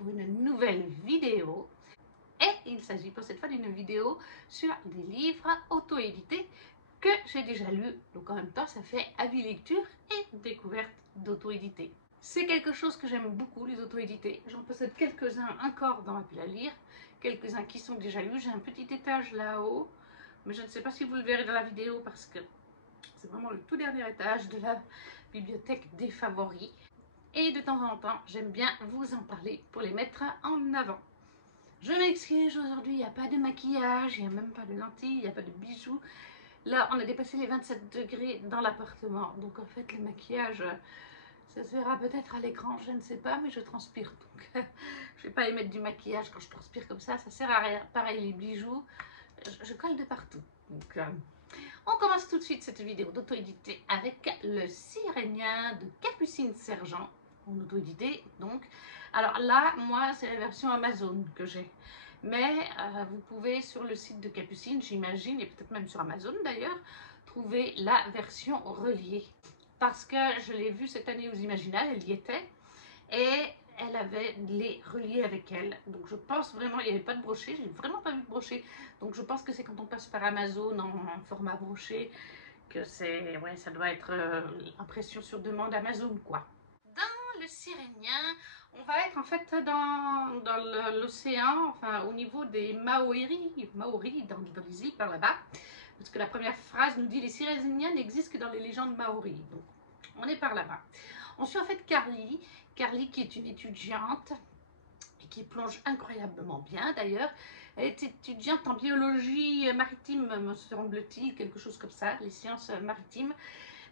pour une nouvelle vidéo. Et il s'agit pour cette fois d'une vidéo sur des livres auto-édités que j'ai déjà lus. Donc en même temps, ça fait avis lecture et découverte d'auto-édités. C'est quelque chose que j'aime beaucoup, les auto-édités. J'en possède quelques-uns encore dans ma pile à lire, quelques-uns qui sont déjà lus. J'ai un petit étage là-haut, mais je ne sais pas si vous le verrez dans la vidéo parce que c'est vraiment le tout dernier étage de la bibliothèque des favoris. Et de temps en temps, j'aime bien vous en parler pour les mettre en avant. Je m'excuse, aujourd'hui, il n'y a pas de maquillage, il n'y a même pas de lentilles, il n'y a pas de bijoux. Là, on a dépassé les 27 degrés dans l'appartement. Donc, en fait, le maquillage, ça se verra peut-être à l'écran, je ne sais pas, mais je transpire. Donc, je ne vais pas y mettre du maquillage quand je transpire comme ça sert à rien. Pareil, les bijoux, je colle de partout. Donc, on commence tout de suite cette vidéo d'auto-édité avec le Sirénien de Capucine Sergent, en auto-édité donc. Alors là, moi, c'est la version Amazon que j'ai. Mais vous pouvez sur le site de Capucine, j'imagine, et peut-être même sur Amazon d'ailleurs, trouver la version reliée. Parce que je l'ai vue cette année aux Imaginales, elle y était, et elle avait les reliés avec elle. Donc je pense vraiment, il n'y avait pas de brochet, j'ai vraiment pas vu de brochet. Donc je pense que c'est quand on passe par Amazon en format brochet que c'est, ouais, ça doit être impression sur demande Amazon quoi. Dans le Sirénien, on va être en fait dans l'océan, enfin au niveau des Maoris dans les îles par là-bas. Parce que la première phrase nous dit les Siréniens n'existent que dans les légendes maoris. Donc on est par là-bas. On suit en fait Carly qui est une étudiante et qui plonge incroyablement bien d'ailleurs. Elle est étudiante en biologie maritime, me semble-t-il, quelque chose comme ça, les sciences maritimes,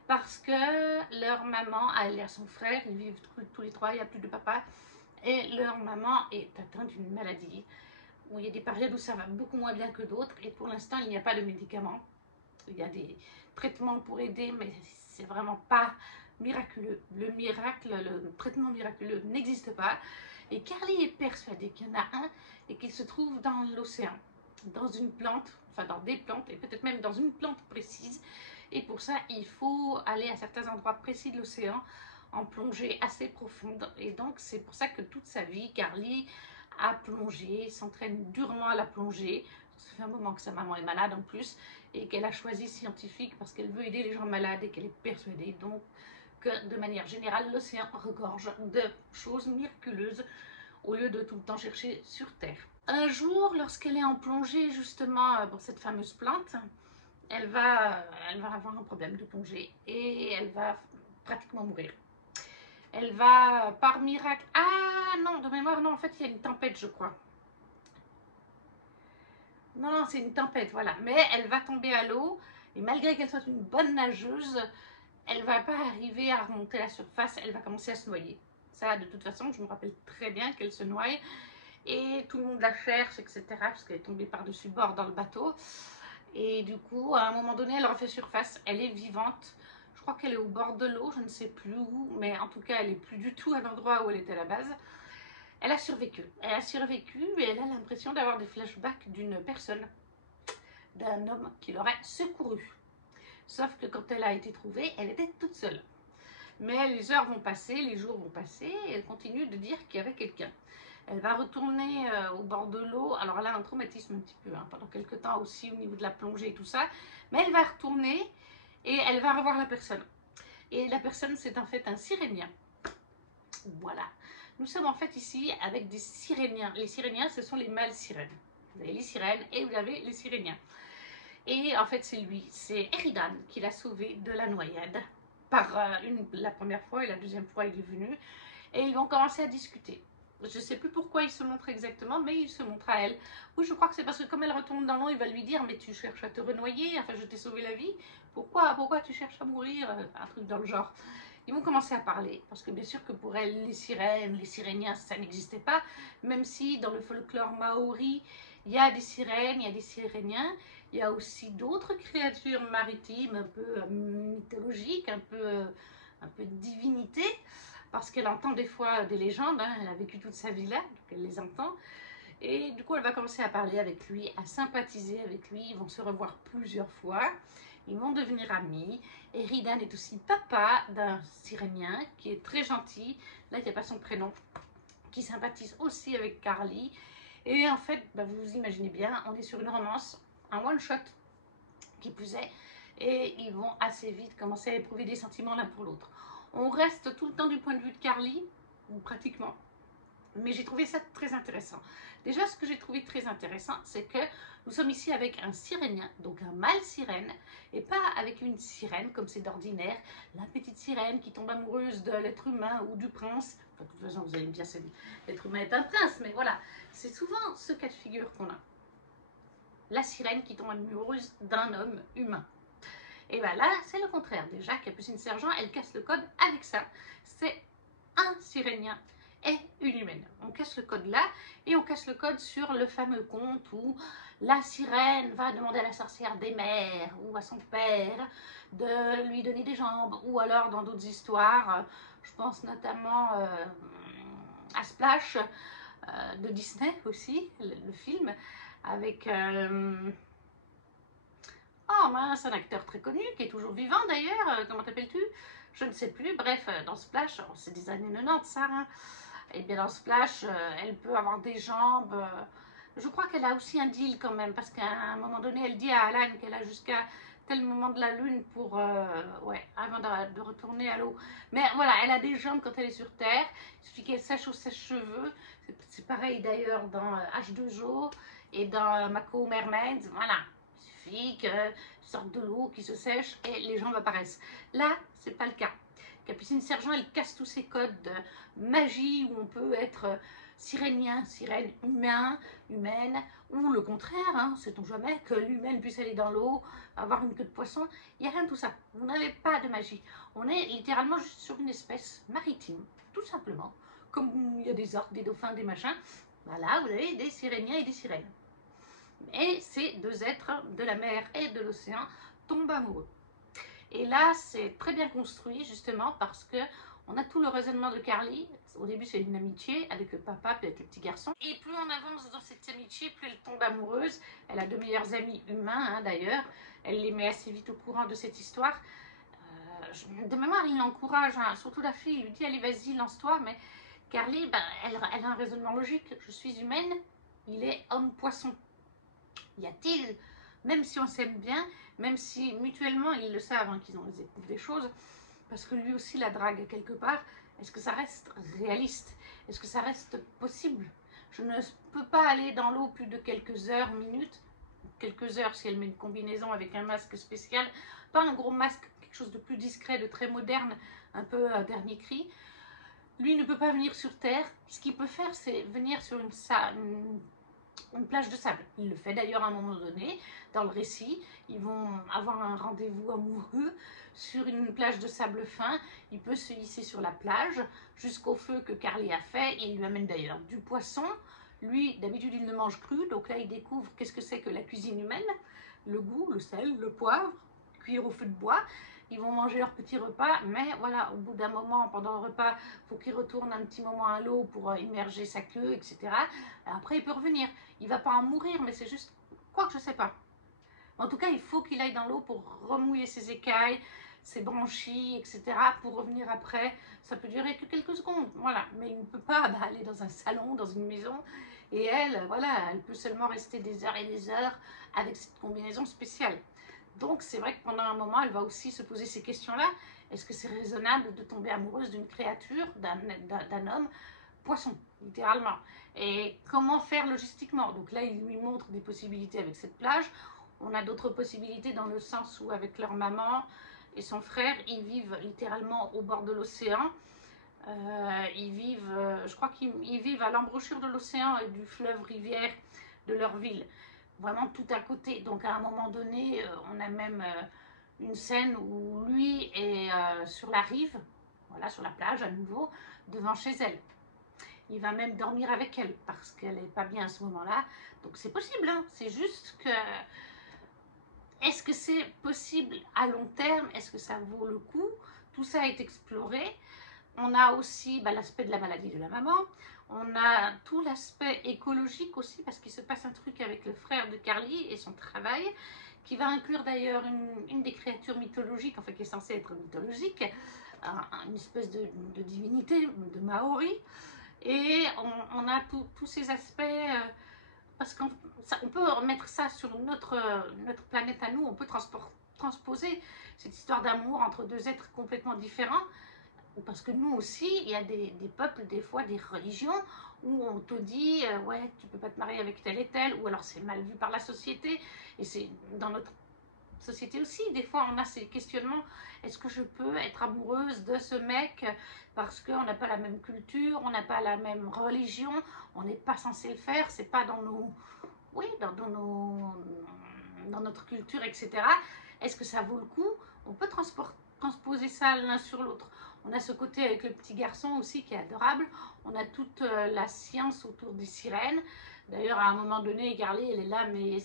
parce que leur maman, elle et son frère, ils vivent tous les trois, il n'y a plus de papa, et leur maman est atteinte d'une maladie où il y a des périodes où ça va beaucoup moins bien que d'autres, et pour l'instant, il n'y a pas de médicaments. Il y a des traitements pour aider, mais c'est vraiment pas miraculeux. Le miracle, le traitement miraculeux n'existe pas. Et Carly est persuadée qu'il y en a un et qu'il se trouve dans l'océan, dans une plante, enfin dans des plantes, et peut-être même dans une plante précise. Et pour ça, il faut aller à certains endroits précis de l'océan en plongée assez profonde. Et donc, c'est pour ça que toute sa vie, Carly a plongé, s'entraîne durement à la plongée. Ça fait un moment que sa maman est malade en plus et qu'elle a choisi scientifique parce qu'elle veut aider les gens malades et qu'elle est persuadée donc que de manière générale l'océan regorge de choses miraculeuses au lieu de tout le temps chercher sur Terre. Un jour, lorsqu'elle est en plongée justement pour cette fameuse plante, elle va avoir un problème de plongée et elle va pratiquement mourir. Elle va par miracle... Ah non, de mémoire, non, en fait il y a une tempête je crois. Non, c'est une tempête, voilà. Mais elle va tomber à l'eau et malgré qu'elle soit une bonne nageuse, elle ne va pas arriver à remonter à la surface, elle va commencer à se noyer. Ça, de toute façon, je me rappelle très bien qu'elle se noie et tout le monde la cherche, etc. parce qu'elle est tombée par-dessus bord dans le bateau. Et du coup, à un moment donné, elle refait surface, elle est vivante. Je crois qu'elle est au bord de l'eau, je ne sais plus où, mais en tout cas, elle n'est plus du tout à l'endroit où elle était à la base. Elle a survécu et elle a l'impression d'avoir des flashbacks d'une personne, d'un homme qui l'aurait secourue. Sauf que quand elle a été trouvée, elle était toute seule. Mais les heures vont passer, les jours vont passer, et elle continue de dire qu'il y avait quelqu'un. Elle va retourner au bord de l'eau. Alors elle a un traumatisme un petit peu, pendant quelques temps aussi au niveau de la plongée et tout ça. Mais elle va retourner et elle va revoir la personne. Et la personne, c'est en fait un Sirénien. Voilà. Nous sommes en fait ici avec des Siréniens. Les Siréniens, ce sont les mâles sirènes. Vous avez les sirènes et vous avez les Siréniens. Et en fait, c'est lui, c'est Eridan qui l'a sauvé de la noyade par la première fois et la deuxième fois il est venu. Et ils vont commencer à discuter. Je ne sais plus pourquoi il se montre exactement, mais il se montre à elle. Oui, je crois que c'est parce que comme elle retourne dans l'eau, il va lui dire « Mais tu cherches à te renoyer, enfin je t'ai sauvé la vie. Pourquoi tu cherches à mourir ?» Un truc dans le genre. Ils vont commencer à parler, parce que bien sûr que pour elle, les sirènes, les siréniens, ça n'existait pas. Même si dans le folklore maori, il y a des sirènes, il y a des siréniens. Il y a aussi d'autres créatures maritimes, un peu mythologiques, un peu divinité, parce qu'elle entend des fois des légendes, elle a vécu toute sa vie là, donc elle les entend. Et du coup, elle va commencer à parler avec lui, à sympathiser avec lui. Ils vont se revoir plusieurs fois. Ils vont devenir amis. Et Ridan est aussi papa d'un Sirénien qui est très gentil. Là, il n'y a pas son prénom. qui sympathise aussi avec Carly. Et en fait, bah, vous imaginez bien, on est sur une romance, un one-shot qui plus est, et ils vont assez vite commencer à éprouver des sentiments l'un pour l'autre. On reste tout le temps du point de vue de Carly, ou pratiquement, mais j'ai trouvé ça très intéressant. Déjà, ce que j'ai trouvé très intéressant, c'est que nous sommes ici avec un sirénien, donc un mâle sirène, et pas avec une sirène comme c'est d'ordinaire, la petite sirène qui tombe amoureuse de l'être humain ou du prince. Enfin, de toute façon, vous allez me dire, l'être humain est un prince, mais voilà, c'est souvent ce cas de figure qu'on a. La sirène qui tombe amoureuse d'un homme humain. Et bien là, c'est le contraire. Déjà, Capucine Sergent, elle casse le code avec ça. C'est un sirénien et une humaine. On casse le code là, et on casse le code sur le fameux conte où la sirène va demander à la sorcière des mers ou à son père de lui donner des jambes, ou alors dans d'autres histoires, je pense notamment à Splash de Disney aussi, le film, avec... oh mince, un acteur très connu, qui est toujours vivant d'ailleurs, comment t'appelles-tu? Je ne sais plus, bref, dans Splash, oh, c'est des années 90 ça, hein. Et bien dans Splash, elle peut avoir des jambes, je crois qu'elle a aussi un deal quand même, parce qu'à un moment donné, elle dit à Alan qu'elle a jusqu'à tel moment de la lune pour, ouais, avant de retourner à l'eau. Mais voilà, elle a des jambes quand elle est sur Terre, il suffit qu'elle sèche ou sèche-cheveux, c'est pareil d'ailleurs dans H2O et dans Mako Mermaids, voilà. Il suffit que sorte de l'eau qui se sèche et les jambes apparaissent. Là, c'est pas le cas. Capucine Sergent, elle casse tous ces codes de magie où on peut être sirénien, sirène, humain, humaine, ou le contraire, hein, sait-on jamais, que l'humaine puisse aller dans l'eau, avoir une queue de poisson. Il n'y a rien de tout ça. Vous n'avez pas de magie. On est littéralement juste sur une espèce maritime, tout simplement. Comme il y a des orques, des dauphins, des machins, voilà, vous avez des siréniens et des sirènes. Et ces deux êtres de la mer et de l'océan tombent amoureux. Et là, c'est très bien construit, justement, parce que on a tout le raisonnement de Carly. Au début, c'est une amitié avec le papa puis avec le petit garçon. Et plus on avance dans cette amitié, plus elle tombe amoureuse. Elle a deux meilleurs amis humains, hein, d'ailleurs. Elle les met assez vite au courant de cette histoire. De mémoire, il l'encourage, hein, surtout la fille. Il lui dit, allez, vas-y, lance-toi. Mais Carly, ben, elle a un raisonnement logique. Je suis humaine, il est homme-poisson. Y a-t-il, même si on s'aime bien, même si mutuellement ils le savent, hein, qu'ils ont des choses, parce que lui aussi la drague quelque part, est-ce que ça reste réaliste? Est-ce que ça reste possible? Je ne peux pas aller dans l'eau plus de quelques heures, minutes, quelques heures si elle met une combinaison avec un masque spécial, pas un gros masque, quelque chose de plus discret, de très moderne, un peu dernier cri. Lui ne peut pas venir sur Terre. Ce qu'il peut faire, c'est venir sur une plage de sable. Il le fait d'ailleurs à un moment donné, dans le récit. Ils vont avoir un rendez-vous amoureux sur une plage de sable fin. Il peut se hisser sur la plage jusqu'au feu que Carly a fait. Il lui amène d'ailleurs du poisson. Lui, d'habitude, il ne mange cru. Donc là, il découvre qu'est-ce que c'est que la cuisine humaine. Le goût, le sel, le poivre, cuire au feu de bois. Ils vont manger leur petit repas, mais voilà, au bout d'un moment, pendant le repas, il faut qu'il retourne un petit moment à l'eau pour immerger sa queue, etc. Après, il peut revenir. Il ne va pas en mourir, mais c'est juste, quoi que je ne sais pas. En tout cas, il faut qu'il aille dans l'eau pour remouiller ses écailles, ses branchies, etc. pour revenir après. Ça peut durer que quelques secondes, voilà. Mais il ne peut pas aller dans un salon, dans une maison. Et elle, voilà, elle peut seulement rester des heures et des heures avec cette combinaison spéciale. Donc, c'est vrai que pendant un moment, elle va aussi se poser ces questions-là. Est-ce que c'est raisonnable de tomber amoureuse d'une créature, d'un homme poisson, littéralement? Et comment faire logistiquement? Donc là, il lui montre des possibilités avec cette plage. On a d'autres possibilités dans le sens où, avec leur maman et son frère, ils vivent littéralement au bord de l'océan. Ils vivent, je crois qu'ils vivent à l'embouchure de l'océan et du fleuve rivière de leur ville. Vraiment tout à côté. Donc à un moment donné, on a même une scène où lui est sur la rive, voilà, sur la plage à nouveau, devant chez elle. Il va même dormir avec elle parce qu'elle n'est pas bien à ce moment-là. Donc c'est possible, hein. C'est juste que... Est-ce que c'est possible à long terme? Est-ce que ça vaut le coup? Tout ça est exploré. On a aussi l'aspect de la maladie de la maman. On a tout l'aspect écologique aussi, parce qu'il se passe un truc avec le frère de Carly et son travail, qui va inclure d'ailleurs une des créatures mythologiques, enfin qui est censée être mythologique, une espèce de divinité, de Maori. Et on a tous ces aspects, parce qu'on peut remettre ça sur notre planète à nous, on peut transposer cette histoire d'amour entre deux êtres complètement différents. Parce que nous aussi, il y a des peuples, des fois, des religions, où on te dit, ouais, tu peux pas te marier avec tel et tel, ou alors c'est mal vu par la société, et c'est dans notre société aussi, des fois on a ces questionnements, est-ce que je peux être amoureuse de ce mec parce qu'on n'a pas la même culture, on n'a pas la même religion, on n'est pas censé le faire, c'est pas dans nos, oui, dans notre culture, etc. Est-ce que ça vaut le coup? On peut transposer ça l'un sur l'autre. On a ce côté avec le petit garçon aussi qui est adorable. On a toute la science autour des sirènes. D'ailleurs, à un moment donné, Garly, elle est là, mais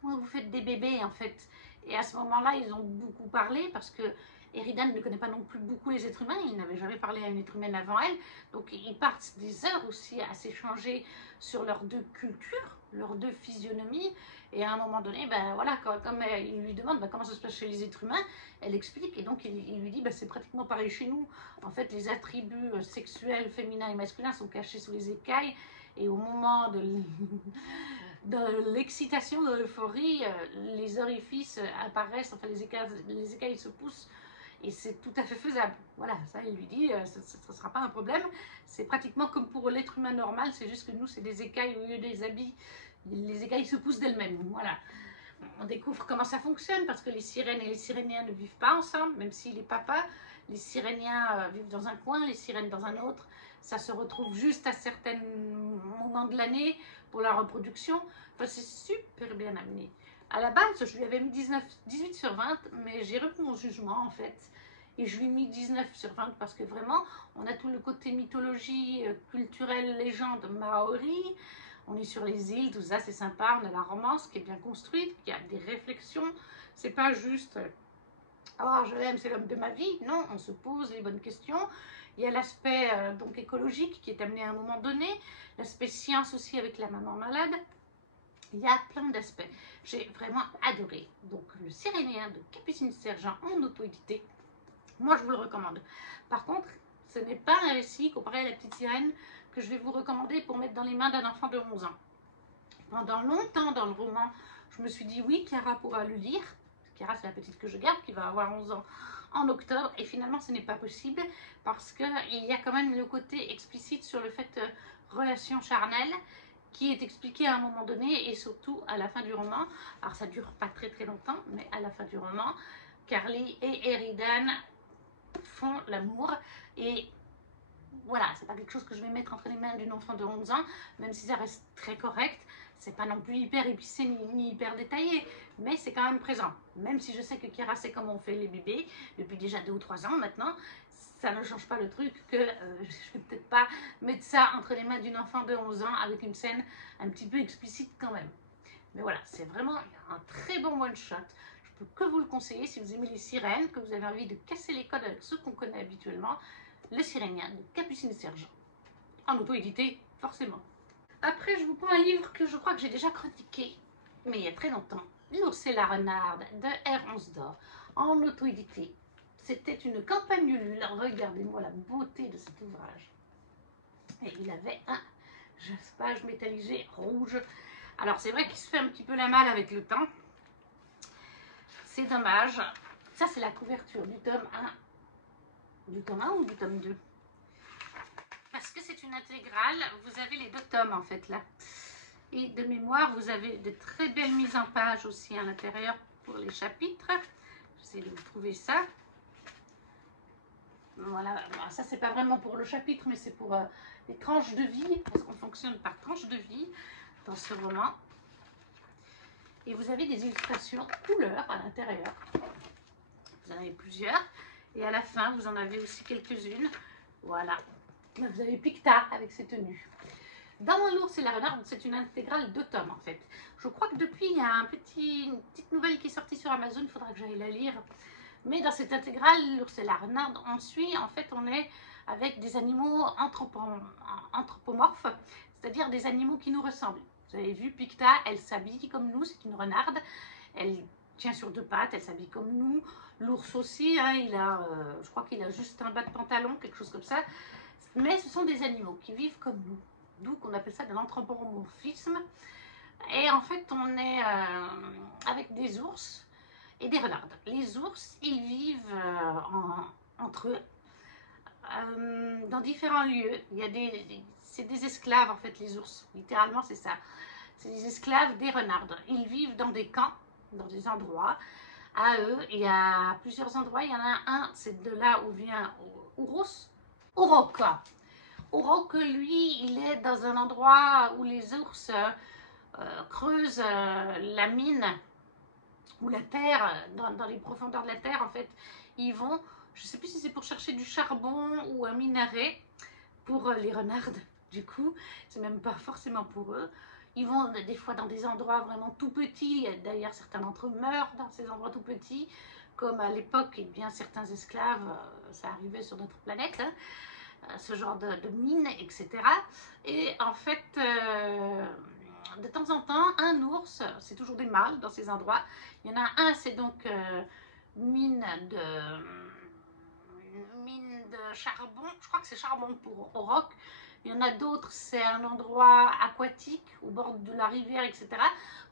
comment vous faites des bébés en fait? Et à ce moment-là, ils ont beaucoup parlé parce que Eridan ne connaît pas non plus beaucoup les êtres humains, il n'avait jamais parlé à une être humaine avant elle, donc ils partent des heures aussi à s'échanger sur leurs deux cultures, leurs deux physionomies, et à un moment donné, ben voilà, comme il lui demande comment ça se passe chez les êtres humains, elle explique, et donc il lui dit, ben, c'est pratiquement pareil chez nous, en fait les attributs sexuels, féminins et masculins sont cachés sous les écailles, et au moment de l'excitation, de l'euphorie, les orifices apparaissent, enfin les écailles se poussent, et c'est tout à fait faisable. Voilà, ça il lui dit, ça ne sera pas un problème. C'est pratiquement comme pour l'être humain normal, c'est juste que nous c'est des écailles au lieu des habits. Les écailles se poussent d'elles-mêmes. Voilà. On découvre comment ça fonctionne parce que les sirènes et les siréniens ne vivent pas ensemble, même si les papas, les siréniens vivent dans un coin, les sirènes dans un autre. Ça se retrouve juste à certains moments de l'année pour la reproduction. Enfin, c'est super bien amené. À la base, je lui avais mis 18 sur 20, mais j'ai revu mon jugement en fait. Et je lui ai mis 19 sur 20 parce que vraiment, on a tout le côté mythologie, culturelle, légende maori. On est sur les îles, tout ça, c'est sympa. On a la romance qui est bien construite, qui a des réflexions. C'est pas juste oh, je l'aime, c'est l'homme de ma vie. Non, on se pose les bonnes questions. Il y a l'aspect donc écologique qui est amené à un moment donné, l'aspect science aussi avec la maman malade. Il y a plein d'aspects. J'ai vraiment adoré. Donc le Sirénien de Capucine Sergent en auto-édité. Moi, je vous le recommande. Par contre, ce n'est pas un récit comparé à la petite sirène que je vais vous recommander pour mettre dans les mains d'un enfant de 11 ans. Pendant longtemps dans le roman, je me suis dit oui, Chiara pourra le lire. Chiara, c'est la petite que je garde, qui va avoir 11 ans en octobre. Et finalement, ce n'est pas possible parce qu'il y a quand même le côté explicite sur le fait relation charnelle qui est expliqué à un moment donné et surtout à la fin du roman. Alors, ça dure pas très très longtemps, mais à la fin du roman, Carly et Eridan font l'amour et voilà, c'est pas quelque chose que je vais mettre entre les mains d'une enfant de 11 ans, même si ça reste très correct. C'est pas non plus hyper épicé ni hyper détaillé, mais c'est quand même présent. Même si je sais que Chiara sait comment on fait les bébés depuis déjà 2 ou 3 ans maintenant, ça ne change pas le truc que je vais peut-être pas mettre ça entre les mains d'une enfant de 11 ans avec une scène un petit peu explicite quand même. Mais voilà, c'est vraiment un très bon one-shot. Je peux que vous le conseiller si vous aimez les sirènes, que vous avez envie de casser les codes avec ceux qu'on connaît habituellement. Le Sirénien de Capucine Sergent. En auto-édité, forcément. Après, je vous prends un livre que je crois que j'ai déjà critiqué, mais il y a très longtemps. L'ours et la renarde de R11 d'or. En auto-édité. C'était une campagne Ulule. Regardez-moi la beauté de cet ouvrage. Et il avait un page métallisé rouge. Alors, c'est vrai qu'il se fait un petit peu la malle avec le temps. C'est dommage. Ça, c'est la couverture du tome 1. Du tome 1 ou du tome 2? Parce que c'est une intégrale, vous avez les 2 tomes en fait là. Et de mémoire, vous avez de très belles mises en page aussi à l'intérieur pour les chapitres. J'essaie de vous trouver ça. Voilà, bon, ça c'est pas vraiment pour le chapitre, mais c'est pour les tranches de vie, parce qu'on fonctionne par tranches de vie dans ce roman. Et vous avez des illustrations couleurs à l'intérieur. Vous en avez plusieurs. Et à la fin, vous en avez aussi quelques-unes. Voilà. Vous avez Picta avec ses tenues. Dans l'ours et la renarde, c'est une intégrale de tomes en fait. Je crois que depuis, il y a une petite nouvelle qui est sortie sur Amazon, il faudra que j'aille la lire. Mais dans cette intégrale, l'ours et la renarde, on suit, en fait, on est avec des animaux anthropomorphes, c'est-à-dire des animaux qui nous ressemblent. Vous avez vu, Picta, elle s'habille comme nous, c'est une renarde. Elle tient sur 2 pattes, elle s'habille comme nous. L'ours aussi, hein, je crois qu'il a juste un bas de pantalon, quelque chose comme ça. Mais ce sont des animaux qui vivent comme nous, d'où qu'on appelle ça de l'anthropomorphisme. Et en fait, on est avec des ours et des renardes. Les ours, ils vivent entre eux, dans différents lieux. Il y a c'est des esclaves en fait, les ours. Littéralement, c'est ça. C'est des esclaves des renardes. Ils vivent dans des camps, dans des endroits. À eux, il y a plusieurs endroits. Il y en a un, c'est de là où vient Ouros. Orok. Orok, lui, il est dans un endroit où les ours creusent la mine ou la terre, dans les profondeurs de la terre, en fait. Ils vont, je ne sais plus si c'est pour chercher du charbon ou un minerai pour les renardes, du coup, c'est même pas forcément pour eux. Ils vont des fois dans des endroits vraiment tout petits, d'ailleurs certains d'entre eux meurent dans ces endroits tout petits, comme à l'époque, eh bien certains esclaves, ça arrivait sur notre planète, hein, ce genre de mines, etc. Et en fait, de temps en temps, un ours, c'est toujours des mâles dans ces endroits, il y en a un, c'est donc mine de charbon, je crois que c'est charbon pour Orok. Il y en a d'autres, c'est un endroit aquatique au bord de la rivière, etc.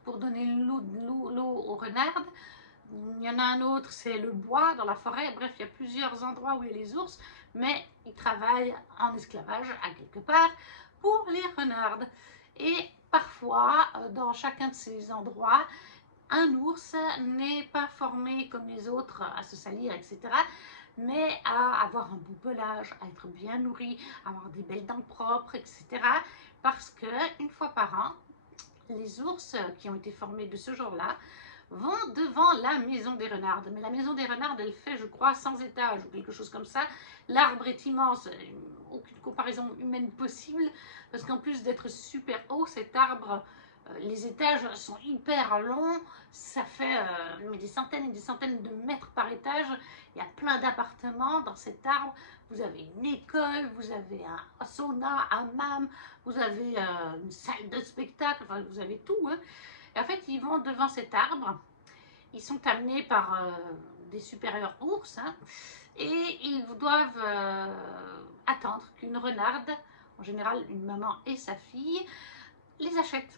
pour donner l'eau aux renardes. Il y en a un autre, c'est le bois dans la forêt. Bref, il y a plusieurs endroits où il y a les ours, mais ils travaillent en esclavage à quelque part pour les renardes. Et parfois, dans chacun de ces endroits, un ours n'est pas formé comme les autres à se salir, etc., mais à avoir un beau pelage, à être bien nourri, à avoir des belles dents propres, etc. Parce que une fois par an, les ours qui ont été formés de ce genre-là vont devant la maison des renardes. Mais la maison des renardes, elle fait, je crois, 100 étages ou quelque chose comme ça. L'arbre est immense, aucune comparaison humaine possible, parce qu'en plus d'être super haut, cet arbre, les étages sont hyper longs, ça fait des centaines et des centaines de mètres par étage. Il y a plein d'appartements dans cet arbre. Vous avez une école, vous avez un sauna, un hammam, vous avez une salle de spectacle, enfin vous avez tout, hein. Et en fait, ils vont devant cet arbre, ils sont amenés par des supérieurs ours, hein, et ils doivent attendre qu'une renarde, en général une maman et sa fille, les achètent,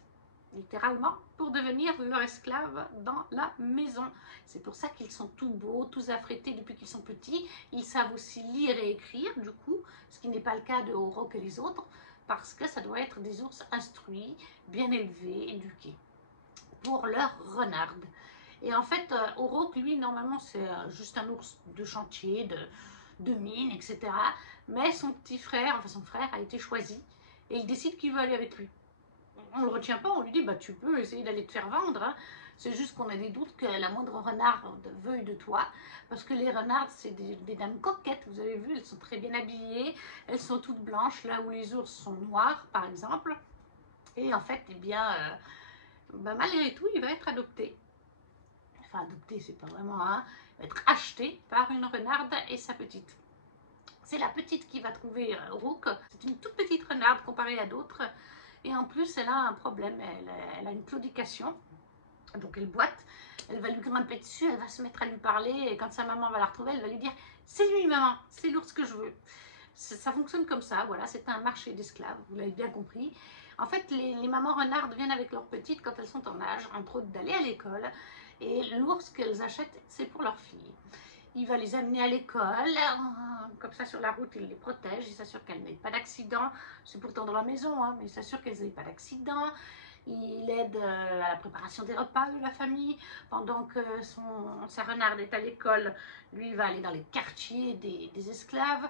littéralement, pour devenir leur esclave dans la maison. C'est pour ça qu'ils sont tout beaux, tous affrétés depuis qu'ils sont petits. Ils savent aussi lire et écrire, du coup, ce qui n'est pas le cas de Orok et les autres, parce que ça doit être des ours instruits, bien élevés, éduqués pour leur renarde. Et en fait, Orok, lui, normalement, c'est juste un ours de chantier, de mine, etc. Mais son petit frère, enfin son frère, a été choisi et il décide qu'il veut aller avec lui. On ne le retient pas, on lui dit, bah tu peux essayer d'aller te faire vendre, hein. C'est juste qu'on a des doutes que la moindre renarde veuille de toi, parce que les renardes, c'est des dames coquettes, vous avez vu, elles sont très bien habillées, elles sont toutes blanches, là où les ours sont noirs, par exemple. Et en fait, eh bien, bah, malgré tout, il va être adopté. Enfin, adopté, c'est pas vraiment un. Il va être acheté par une renarde et sa petite. C'est la petite qui va trouver Rook. C'est une toute petite renarde comparée à d'autres. Et en plus, elle a un problème. Elle a une claudication. Donc, elle boite. Elle va lui grimper dessus. Elle va se mettre à lui parler. Et quand sa maman va la retrouver, elle va lui dire « C'est lui, maman. C'est l'ours que je veux. » Ça fonctionne comme ça. Voilà, c'est un marché d'esclaves. Vous l'avez bien compris. En fait, les mamans renardes viennent avec leurs petites quand elles sont en âge, entre autres, d'aller à l'école. Et l'ours qu'elles achètent, c'est pour leurs filles. Il va les amener à l'école, comme ça sur la route, il les protège, il s'assure qu'elles n'aient pas d'accident. C'est pourtant dans la maison, hein, mais il s'assure qu'elles n'aient pas d'accident. Il aide à la préparation des repas de la famille. Pendant que sa renarde est à l'école, lui, il va aller dans les quartiers des esclaves.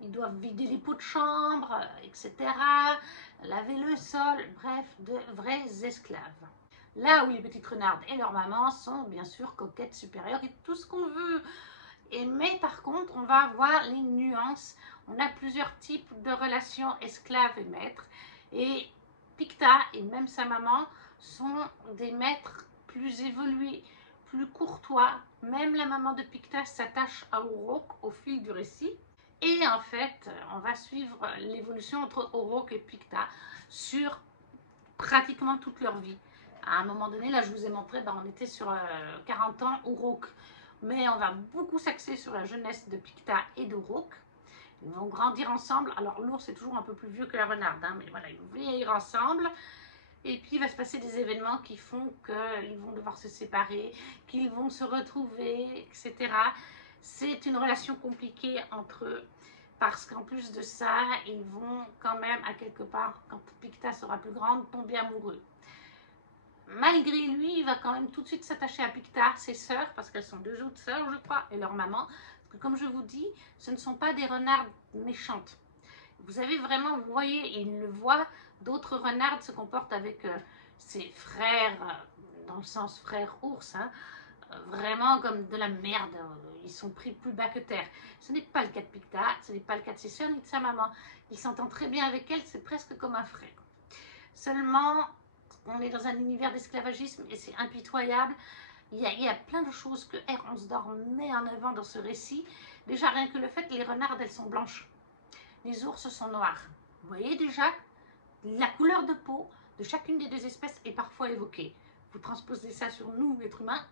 Ils doivent vider les pots de chambre, etc. Laver le sol, bref, de vrais esclaves. Là où les petites renardes et leur maman sont bien sûr coquettes, supérieures et tout ce qu'on veut. Mais par contre, on va voir les nuances. On a plusieurs types de relations esclaves et maîtres. Et Picta et même sa maman sont des maîtres plus évolués, plus courtois. Même la maman de Picta s'attache à Orok au fil du récit. Et en fait, on va suivre l'évolution entre Orok et Picta sur pratiquement toute leur vie. À un moment donné, là je vous ai montré, on était sur 40 ans Orok, mais on va beaucoup s'axer sur la jeunesse de Picta et d'Orok. Ils vont grandir ensemble. Alors l'ours est toujours un peu plus vieux que la renarde, hein, mais voilà, ils vont vieillir ensemble. Et puis il va se passer des événements qui font qu'ils vont devoir se séparer, qu'ils vont se retrouver, etc. C'est une relation compliquée entre eux, parce qu'en plus de ça, ils vont quand même, à quelque part, quand Picta sera plus grande, tomber amoureux. Malgré lui, il va quand même tout de suite s'attacher à Picta, ses sœurs, parce qu'elles sont deux autres sœurs, je crois, et leur maman. Parce que comme je vous dis, ce ne sont pas des renardes méchantes. Vous avez vraiment, vous voyez, il le voit, d'autres renardes se comportent avec ses frères, dans le sens frère ours, hein, vraiment comme de la merde. Ils sont pris plus bas que terre. Ce n'est pas le cas de Picta, ce n'est pas le cas de ses sœurs ni de sa maman. Il s'entend très bien avec elle, c'est presque comme un frère. Seulement, on est dans un univers d'esclavagisme et c'est impitoyable. Il y a plein de choses que Errance d'Or met en avant dans ce récit. Déjà, rien que le fait que les renardes, elles sont blanches. Les ours sont noirs. Vous voyez déjà, la couleur de peau de chacune des deux espèces est parfois évoquée. Vous transposez ça sur nous, êtres humains,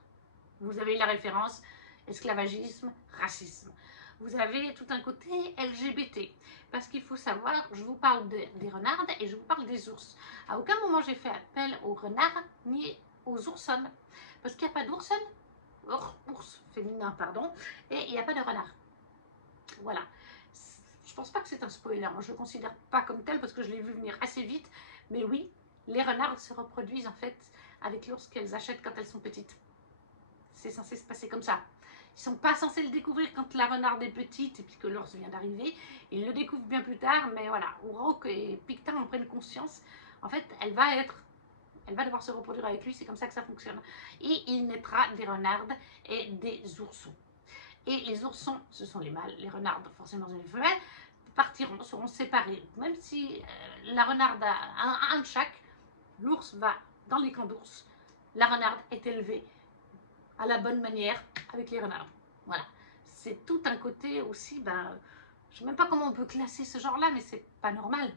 vous avez la référence esclavagisme, racisme. Vous avez tout un côté LGBT. Parce qu'il faut savoir, je vous parle des renardes et je vous parle des ours. À aucun moment j'ai fait appel aux renards ni aux oursonnes. Parce qu'il n'y a pas d'oursonne, ours féminin, pardon, et il n'y a pas de renard. Voilà. Je pense pas que c'est un spoiler, moi je le considère pas comme tel parce que je l'ai vu venir assez vite, mais oui, les renards se reproduisent en fait avec l'ours qu'elles achètent quand elles sont petites. C'est censé se passer comme ça. Ils sont pas censés le découvrir quand la renarde est petite et puis que l'ours vient d'arriver. Ils le découvrent bien plus tard, mais voilà, Uruk et Picta en prennent conscience. En fait, elle va devoir se reproduire avec lui, c'est comme ça que ça fonctionne. Et il naîtra des renardes et des oursons. Et les oursons, ce sont les mâles, les renardes, forcément les femelles, partiront, seront séparés. Même si la renarde a un de chaque, l'ours va dans les camps d'ours. La renarde est élevée à la bonne manière avec les renards. Voilà. C'est tout un côté aussi, je ne sais même pas comment on peut classer ce genre-là, mais c'est pas normal.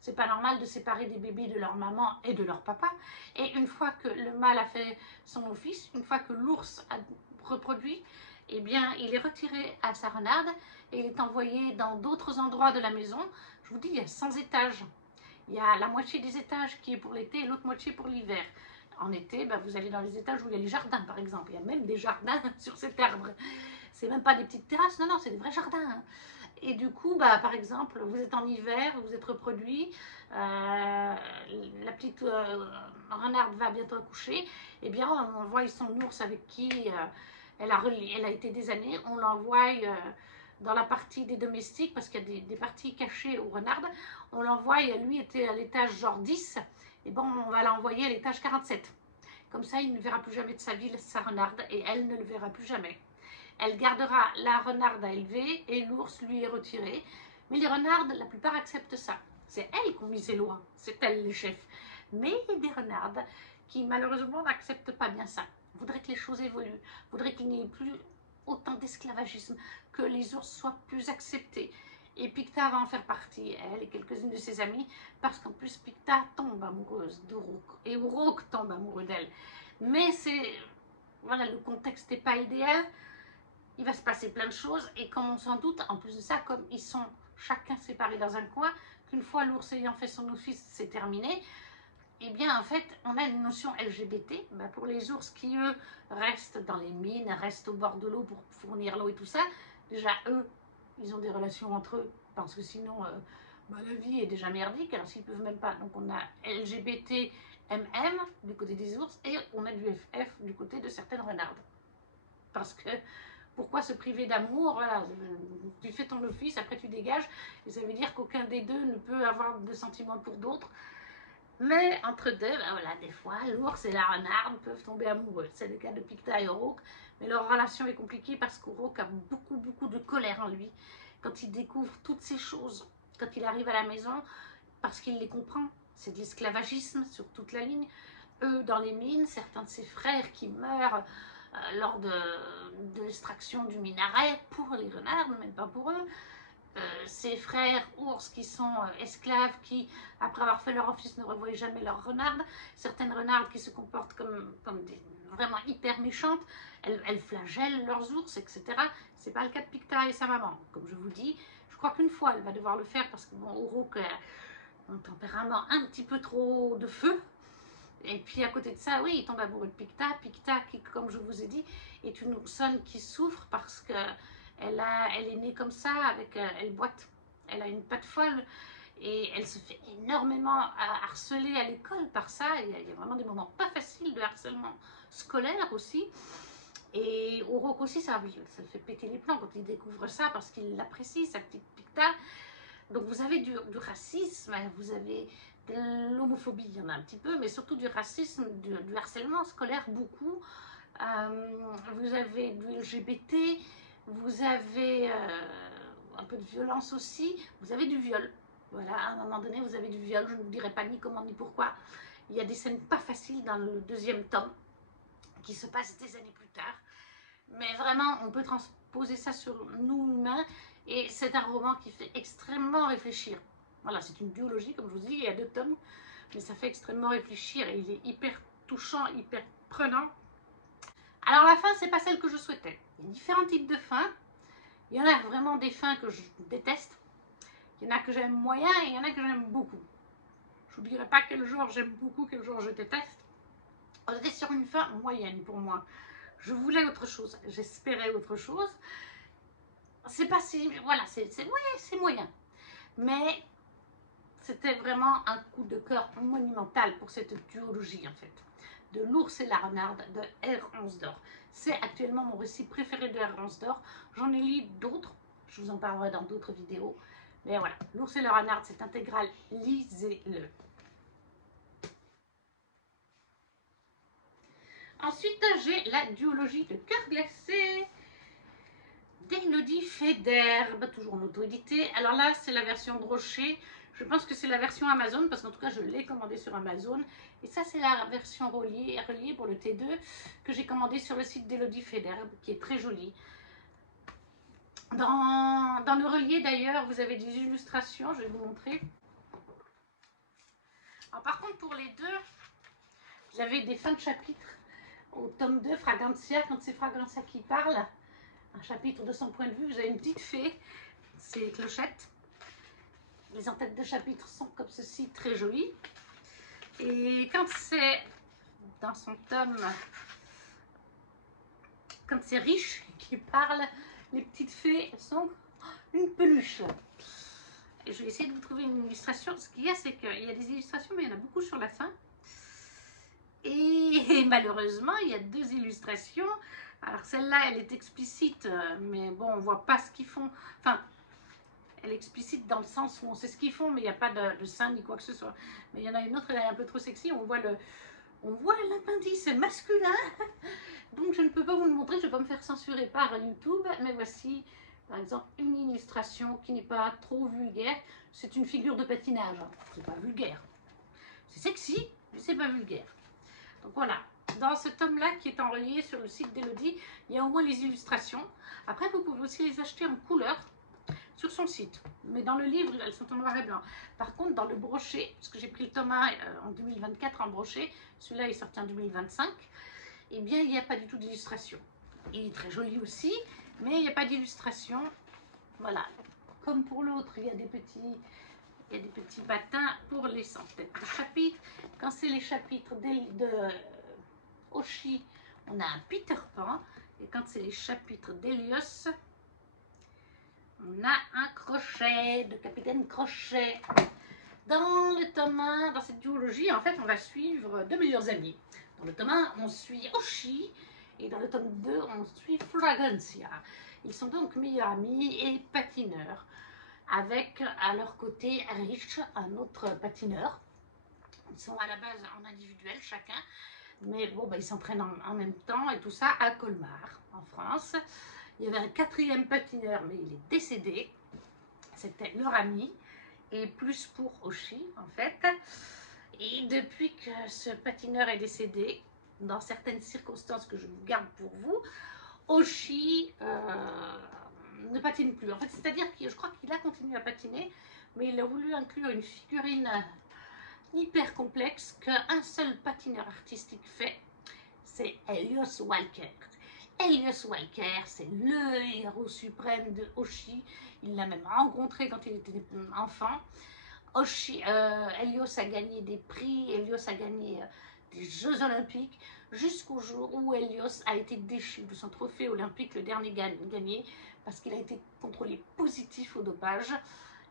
C'est pas normal de séparer des bébés de leur maman et de leur papa. Et une fois que le mâle a fait son office, une fois que l'ours a reproduit, eh bien, il est retiré à sa renarde et il est envoyé dans d'autres endroits de la maison. Je vous dis, il y a 100 étages. Il y a la moitié des étages qui est pour l'été et l'autre moitié pour l'hiver. En été, vous allez dans les étages où il y a les jardins, par exemple. Il y a même des jardins sur cet arbre. C'est même pas des petites terrasses, non, non, c'est des vrais jardins. Et du coup, par exemple, vous êtes en hiver, vous êtes reproduit, la petite renarde va bientôt accoucher, eh bien, on envoie son ours avec qui elle a été des années, on l'envoie dans la partie des domestiques, parce qu'il y a des parties cachées aux renardes, on l'envoie, lui était à l'étage genre 10, et bon, on va l'envoyer à l'étage 47. Comme ça, il ne verra plus jamais de sa vie sa renarde, et elle ne le verra plus jamais. Elle gardera la renarde à élever et l'ours lui est retiré. Mais les renardes, la plupart acceptent ça. C'est elles qui ont mis ces lois, c'est elles les chefs. Mais il y a des renardes qui malheureusement n'acceptent pas bien ça. Voudraient que les choses évoluent, voudraient qu'il n'y ait plus autant d'esclavagisme, que les ours soient plus acceptés. Et Picta va en faire partie, elle et quelques-unes de ses amies, parce qu'en plus Picta tombe amoureuse d'Uruk et Uruk tombe amoureux d'elle. Mais voilà, le contexte n'est pas idéal. Il va se passer plein de choses et comme on s'en doute, en plus de ça, comme ils sont chacun séparés dans un coin, qu'une fois l'ours ayant fait son office, c'est terminé, eh bien en fait, on a une notion LGBT pour les ours qui, eux, restent dans les mines, restent au bord de l'eau pour fournir l'eau et tout ça. Déjà, eux, ils ont des relations entre eux parce que sinon, la vie est déjà merdique, alors s'ils peuvent même pas. Donc on a LGBT MM du côté des ours et on a du FF du côté de certaines renardes. Parce que pourquoi se priver d'amour? Voilà, tu fais ton office, après tu dégages, et ça veut dire qu'aucun des deux ne peut avoir de sentiments pour d'autres. Mais entre deux, voilà, des fois, l'ours et la renarde peuvent tomber amoureux. C'est le cas de Picta et Uruk, mais leur relation est compliquée parce qu'Uruk a beaucoup de colère en lui. Quand il découvre toutes ces choses, quand il arrive à la maison, parce qu'il les comprend, c'est de l'esclavagisme sur toute la ligne. Eux, dans les mines, certains de ses frères qui meurent lors de l'extraction du minaret pour les renards, même pas pour eux. Ses frères ours qui sont esclaves, qui après avoir fait leur office ne revoient jamais leurs renardes. Certaines renardes qui se comportent comme des vraiment hyper méchante. Elles flagellent leurs ours, etc. C'est pas le cas de Picta et sa maman. Comme je vous dis, je crois qu'une fois, elle va devoir le faire parce que bon, Uruk a un tempérament un petit peu trop de feu. Et puis à côté de ça, oui, il tombe amoureux de Picta. Picta, qui, comme je vous ai dit, est une oursonne qui souffre parce que elle est née comme ça, avec, elle boite. Elle a une patte folle et elle se fait énormément harceler à l'école par ça. Il y a vraiment des moments pas faciles de harcèlement scolaire aussi. Et Uruk aussi, ça le fait péter les plombs quand il découvre ça parce qu'il l'apprécie, sa petite Picta. Donc vous avez du racisme, vous avez de l'homophobie, il y en a un petit peu, mais surtout du racisme, du harcèlement scolaire, beaucoup. Vous avez du LGBT, vous avez un peu de violence aussi, vous avez du viol. Voilà, à un moment donné, vous avez du viol, je ne vous dirai pas ni comment ni pourquoi. Il y a des scènes pas faciles dans le deuxième tome, qui se passent des années plus tard. Mais vraiment, on peut transposer ça sur nous humains, et c'est un roman qui fait extrêmement réfléchir. Voilà, c'est une duologie, comme je vous dis, il y a 2 tomes, mais ça fait extrêmement réfléchir, et il est hyper touchant, hyper prenant. Alors la fin, c'est pas celle que je souhaitais. Il y a différents types de fins. Il y en a vraiment des fins que je déteste. Il y en a que j'aime moyen, et il y en a que j'aime beaucoup. Je vous dirai pas quel genre j'aime beaucoup, quel genre je déteste. On était sur une fin moyenne pour moi. Je voulais autre chose, j'espérais autre chose. C'est pas si... Voilà, c'est moyen. Mais c'était vraiment un coup de cœur monumental pour cette duologie, en fait. De L'Ours et la Renarde, de R11 d'Or. C'est actuellement mon récit préféré de R11 d'Or. J'en ai lu d'autres, je vous en parlerai dans d'autres vidéos. Mais voilà, L'Ours et la Renarde, c'est intégral, lisez-le. Ensuite, j'ai la duologie de Cœur glacé d'Élodie Faidherbe, toujours en auto-édité. Alors là, c'est la version brochée. Je pense que c'est la version Amazon, parce qu'en tout cas, je l'ai commandée sur Amazon. Et ça, c'est la version reliée pour le T2 que j'ai commandée sur le site d'Élodie Faidherbe, qui est très jolie. Dans le relié, d'ailleurs, vous avez des illustrations. Je vais vous montrer. Alors, par contre, pour les deux, j'avais des fins de chapitre au tome 2, Fragrantia, quand c'est Fragrantia qui parle. Un chapitre de son point de vue, vous avez une petite fée, c'est Clochette. Les entêtes de chapitre sont comme ceci, très jolies. Et quand c'est dans son tome, quand c'est Riche qui parle, les petites fées sont une peluche. Et je vais essayer de vous trouver une illustration. Ce qu'il y a, c'est qu'il y a des illustrations, mais il y en a beaucoup sur la fin. Et malheureusement, il y a 2 illustrations. Alors celle-là, elle est explicite, mais bon, on voit pas ce qu'ils font. Enfin, elle est explicite dans le sens où on sait ce qu'ils font, mais il n'y a pas de sein ni quoi que ce soit. Mais il y en a une autre, elle est un peu trop sexy. On voit l'appendice masculin. Donc je ne peux pas vous le montrer, je ne vais pas me faire censurer par YouTube. Mais voici, par exemple, une illustration qui n'est pas trop vulgaire. C'est une figure de patinage. C'est pas vulgaire. C'est sexy, mais c'est pas vulgaire. Donc voilà, dans ce tome-là qui est envoyé sur le site d'Élodie, il y a au moins les illustrations. Après, vous pouvez aussi les acheter en couleur sur son site. Mais dans le livre, elles sont en noir et blanc. Par contre, dans le brochet, parce que j'ai pris le tome 1 en 2024 en brochet, celui-là est sorti en 2025, eh bien, il n'y a pas du tout d'illustration. Il est très joli aussi, mais il n'y a pas d'illustration. Voilà, comme pour l'autre, il y a des petits patins pour les centaines de chapitres. Quand c'est les chapitres de Oshi, on a un Peter Pan. Et quand c'est les chapitres d'Hélios, on a un Crochet, de Capitaine Crochet. Dans le tome 1, dans cette duologie, en fait, on va suivre 2 meilleurs amis. Dans le tome 1, on suit Oshi. Et dans le tome 2, on suit Fragrantia. Ils sont donc meilleurs amis et patineurs, avec à leur côté Rich, un autre patineur. Ils sont à la base en individuel chacun, mais bon, ils s'entraînent en même temps et tout ça à Colmar, en France. Il y avait un 4e patineur, mais il est décédé. C'était leur ami, et plus pour Oshi en fait. Et depuis que ce patineur est décédé, dans certaines circonstances que je vous garde pour vous, Oshi ne patine plus. En fait, c'est-à-dire que je crois qu'il a continué à patiner, mais il a voulu inclure une figurine hyper complexe qu'un seul patineur artistique fait. c'est Helios Walker. Helios Walker, c'est le héros suprême de Oshi. Il l'a même rencontré quand il était enfant. Helios a gagné des prix, Helios a gagné des Jeux Olympiques, jusqu'au jour où Helios a été déchu de son trophée olympique, le dernier gagné, parce qu'il a été contrôlé positif au dopage.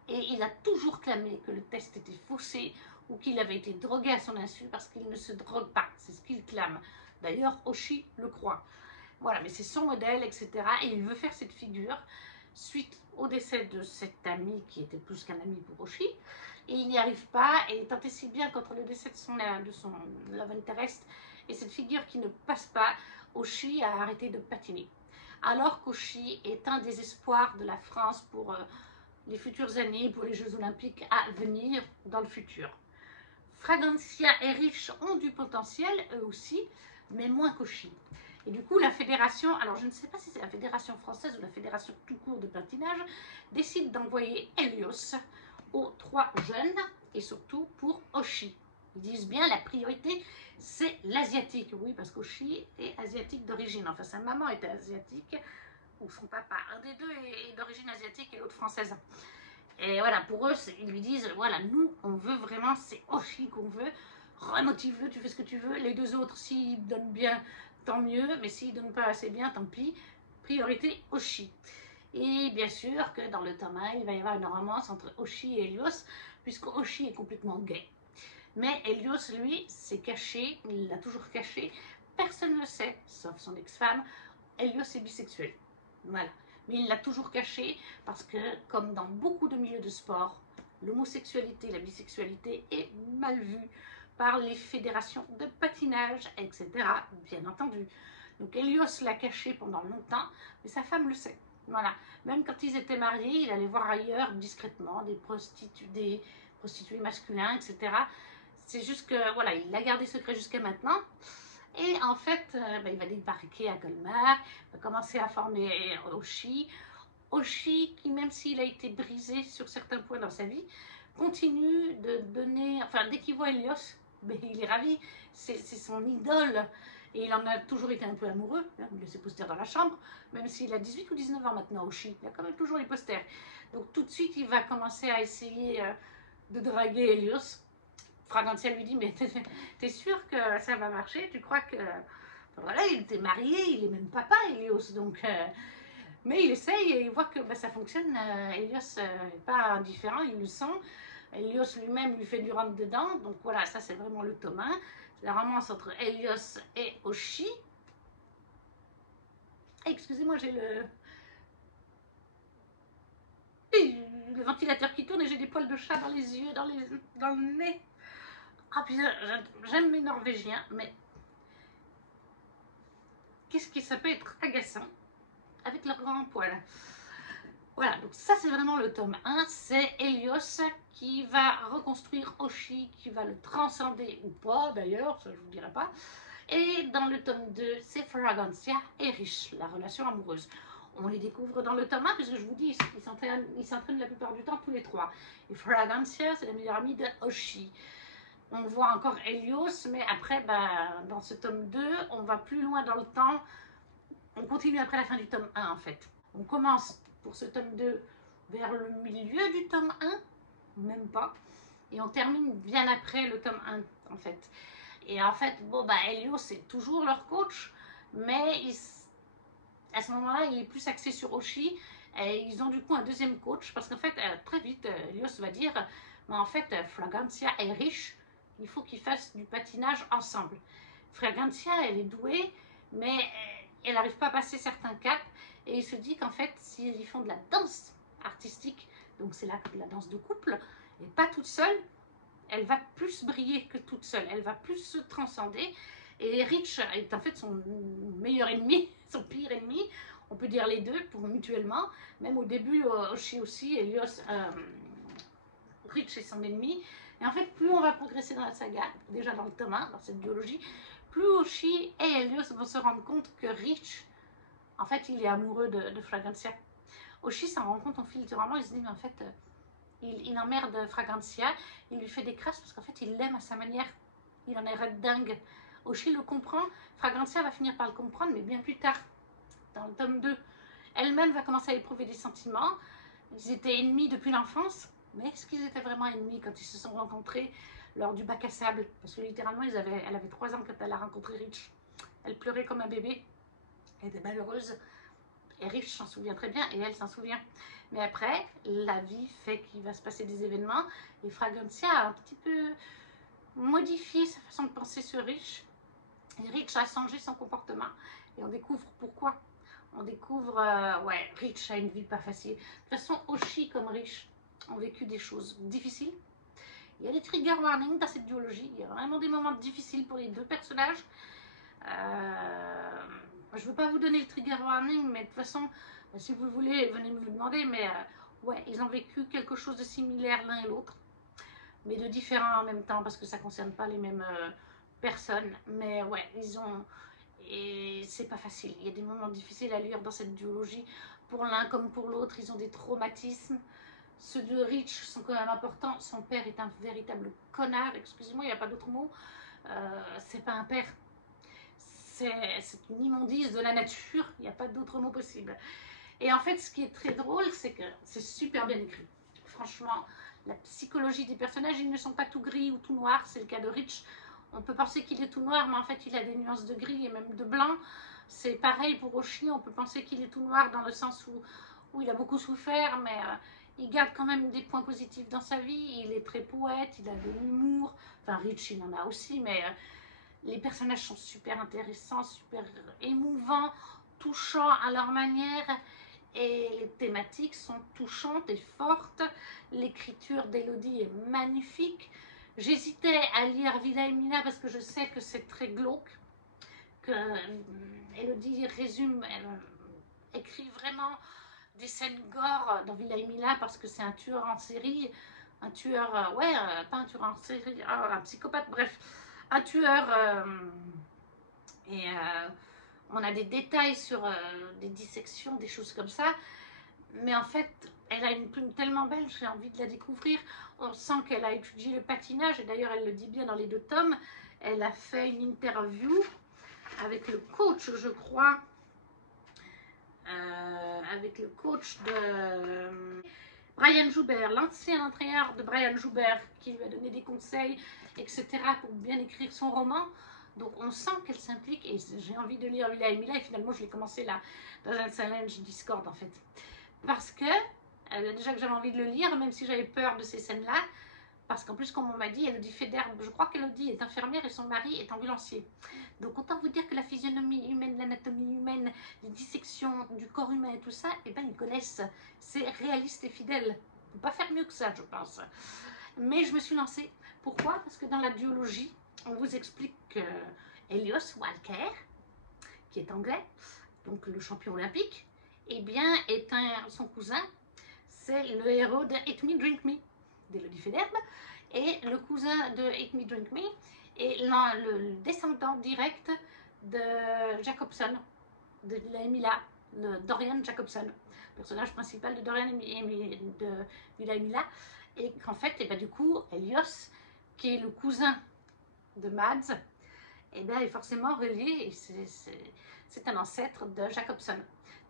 Et il a toujours clamé que le test était faussé ou qu'il avait été drogué à son insu parce qu'il ne se drogue pas. C'est ce qu'il clame. D'ailleurs, Oshi le croit. Voilà, mais c'est son modèle, etc. Et il veut faire cette figure suite au décès de cet ami qui était plus qu'un ami pour Oshi. Et il n'y arrive pas. Et tant et si bien qu'entre le décès de son love interest et cette figure qui ne passe pas, Oshi a arrêté de patiner. Alors qu'Oshi est un des espoirs de la France pour les futures années, pour les Jeux Olympiques à venir dans le futur. Fragancia et Rich ont du potentiel, eux aussi, mais moins qu'Oshi. Et du coup, la fédération, alors je ne sais pas si c'est la fédération française ou la fédération tout court de patinage, décide d'envoyer Helios aux 3 jeunes et surtout pour Oshi. Ils disent bien la priorité, c'est l'asiatique. Oui, parce qu'Oshi est asiatique d'origine. Enfin, sa maman était asiatique, ou son papa. Un des deux est d'origine asiatique et l'autre française. Et voilà, pour eux, ils lui disent, voilà, nous, on veut vraiment, c'est Oshi qu'on veut. Remotive-le, tu fais ce que tu veux. Les 2 autres, s'ils donnent bien, tant mieux. Mais s'ils ne donnent pas assez bien, tant pis. Priorité, Oshi. Et bien sûr que dans le tome 1, il va y avoir une romance entre Oshi et Helios, puisque Oshi est complètement gay. Mais Helios, lui, s'est caché, il l'a toujours caché. Personne ne le sait, sauf son ex-femme. Helios est bisexuel. Voilà. Mais il l'a toujours caché parce que, comme dans beaucoup de milieux de sport, l'homosexualité, la bisexualité est mal vue par les fédérations de patinage, etc. Bien entendu. Donc Helios l'a caché pendant longtemps, mais sa femme le sait. Voilà. Même quand ils étaient mariés, il allait voir ailleurs discrètement des prostituées masculins, etc. C'est juste que, voilà, il l'a gardé secret jusqu'à maintenant. Et en fait, il va débarquer à Colmar, va commencer à former Oshi. Oshi, qui même s'il a été brisé sur certains points dans sa vie, continue de donner, enfin dès qu'il voit Helios, il est ravi, c'est son idole. Et il en a toujours été un peu amoureux, hein, il a ses posters dans la chambre, même s'il a 18 ou 19 ans maintenant, Oshi, il a quand même toujours les posters. Donc tout de suite, il va commencer à essayer de draguer Helios. Fragancia lui dit, mais t'es sûr que ça va marcher? Tu crois que... Voilà, il était marié, il est même papa, Helios, donc... mais il essaye et il voit que ça fonctionne. Helios n'est pas indifférent, il le sent. Helios lui-même lui fait du rentre-dedans. Donc voilà, ça c'est vraiment le tome 1. La romance entre Helios et Oshi. Excusez-moi, j'ai le ventilateur qui tourne et j'ai des poils de chat dans les yeux, dans le nez. Ah putain, j'aime mes Norvégiens, mais qu'est-ce que ça peut être agaçant avec leurs grands poils. Voilà, donc ça c'est vraiment le tome 1, c'est Helios qui va reconstruire Oshi, qui va le transcender ou pas d'ailleurs, ça je vous dirai pas. Et dans le tome 2, c'est Fragancia et Rich, la relation amoureuse. On les découvre dans le tome 1, puisque je vous dis, ils s'entraînent la plupart du temps tous les 3. Et Fragancia, c'est la meilleure amie de Oshi. On voit encore Helios, mais après, dans ce tome 2, on va plus loin dans le temps. On continue après la fin du tome 1, en fait. On commence pour ce tome 2 vers le milieu du tome 1, même pas. Et on termine bien après le tome 1, en fait. Et en fait, Helios, c'est toujours leur coach, mais à ce moment-là, il est plus axé sur Oshi. Et ils ont du coup un deuxième coach, parce qu'en fait, très vite, Helios va dire, mais en fait, Fragancia est riche, il faut qu'ils fassent du patinage ensemble. Fragancia, elle est douée, mais elle n'arrive pas à passer certains caps, et il se dit qu'en fait, s'ils font de la danse artistique, donc c'est la danse de couple, et pas toute seule, elle va plus briller que toute seule, elle va plus se transcender, et Rich est en fait son meilleur ennemi, son pire ennemi, on peut dire les deux pour mutuellement, même au début, Oshi aussi, Helios, Rich est son ennemi, et en fait, plus on va progresser dans la saga, déjà dans le tome 1, dans cette biologie, plus Oshi et Helios vont se rendre compte que Rich, en fait, il est amoureux de Fragancia. Oshi s'en rend compte au fil du roman, il se dit, mais en fait, il emmerde Fragancia, il lui fait des crasses parce qu'en fait, il l'aime à sa manière, il en est red dingue. Oshi le comprend, Fragrantia va finir par le comprendre, mais bien plus tard, dans le tome 2. Elle-même va commencer à éprouver des sentiments. Ils étaient ennemis depuis l'enfance, mais est-ce qu'ils étaient vraiment ennemis quand ils se sont rencontrés lors du bac à sable? Parce que littéralement, elle avait 3 ans quand elle a rencontré Rich. Elle pleurait comme un bébé, elle était malheureuse. Et Rich s'en souvient très bien, et elle s'en souvient. Mais après, la vie fait qu'il va se passer des événements, et Fragrantia a un petit peu modifié sa façon de penser sur Rich. Et Rich a changé son comportement, et on découvre pourquoi. On découvre, ouais, Rich a une vie pas facile. De toute façon, Oshi comme Rich ont vécu des choses difficiles. Il y a des trigger warnings dans cette duologie. Il y a vraiment des moments difficiles pour les deux personnages. Je ne veux pas vous donner le trigger warning, mais de toute façon, si vous le voulez, venez me le demander. Mais ouais, ils ont vécu quelque chose de similaire l'un et l'autre, mais de différent en même temps, parce que ça ne concerne pas les mêmes personnes. Mais ouais, ils ont... Et c'est pas facile. Il y a des moments difficiles à lire dans cette duologie. Pour l'un comme pour l'autre, ils ont des traumatismes. Ceux de Rich sont quand même importants. Son père est un véritable connard. Excusez-moi, il n'y a pas d'autre mot. C'est pas un père. C'est une immondice de la nature. Il n'y a pas d'autre mot possible. Et en fait, ce qui est très drôle, c'est que c'est super bien écrit. Franchement, la psychologie des personnages, ils ne sont pas tout gris ou tout noirs. C'est le cas de Rich. On peut penser qu'il est tout noir, mais en fait, il a des nuances de gris et même de blanc. C'est pareil pour Oshi. On peut penser qu'il est tout noir dans le sens où il a beaucoup souffert, mais il garde quand même des points positifs dans sa vie. Il est très poète, il a de l'humour. Enfin, Rich, il en a aussi, mais les personnages sont super intéressants, super émouvants, touchants à leur manière. Et les thématiques sont touchantes et fortes. L'écriture d'Elodie est magnifique. J'hésitais à lire Villa et Mila parce que je sais que c'est très glauque, que Elodie résume, elle écrit vraiment des scènes gore dans Villa et Mila parce que c'est un tueur en série, un tueur, ouais, pas un tueur en série, un psychopathe, bref, un tueur, et on a des détails sur des dissections, des choses comme ça, mais en fait, elle a une plume tellement belle, j'ai envie de la découvrir. On sent qu'elle a étudié le patinage, et d'ailleurs elle le dit bien dans les 2 tomes. Elle a fait une interview avec le coach, je crois, avec le coach de Brian Joubert, l'ancien entraîneur de Brian Joubert, qui lui a donné des conseils, etc., pour bien écrire son roman. Donc on sent qu'elle s'implique, et j'ai envie de lire Villa et Mila, et finalement je l'ai commencé là, dans un challenge Discord en fait. Parce que, déjà que j'avais envie de le lire, même si j'avais peur de ces scènes-là, parce qu'en plus, comme on m'a dit, Elodie Federbe, je crois qu'Elodie est infirmière et son mari est ambulancier. Donc autant vous dire que la physionomie humaine, l'anatomie humaine, les dissections du corps humain et tout ça, eh ben ils connaissent. C'est réaliste et fidèle. On ne peut pas faire mieux que ça, je pense. Mais je me suis lancée. Pourquoi? Parce que dans la biologie, on vous explique que Helios Walker, qui est anglais, donc le champion olympique, eh bien, est son cousin, c'est le héros de Eat Me, Drink Me, d'Elodie Federbe, et le cousin de Eat Me, Drink Me est le descendant direct de Jacobson, de Villa et Mila, de Dorian Jacobson, personnage principal de Dorian et de Villa et Mila, et qu'en fait, et ben, du coup, Helios, qui est le cousin de Mads, et ben, est forcément relié, et c'est un ancêtre de Jacobson.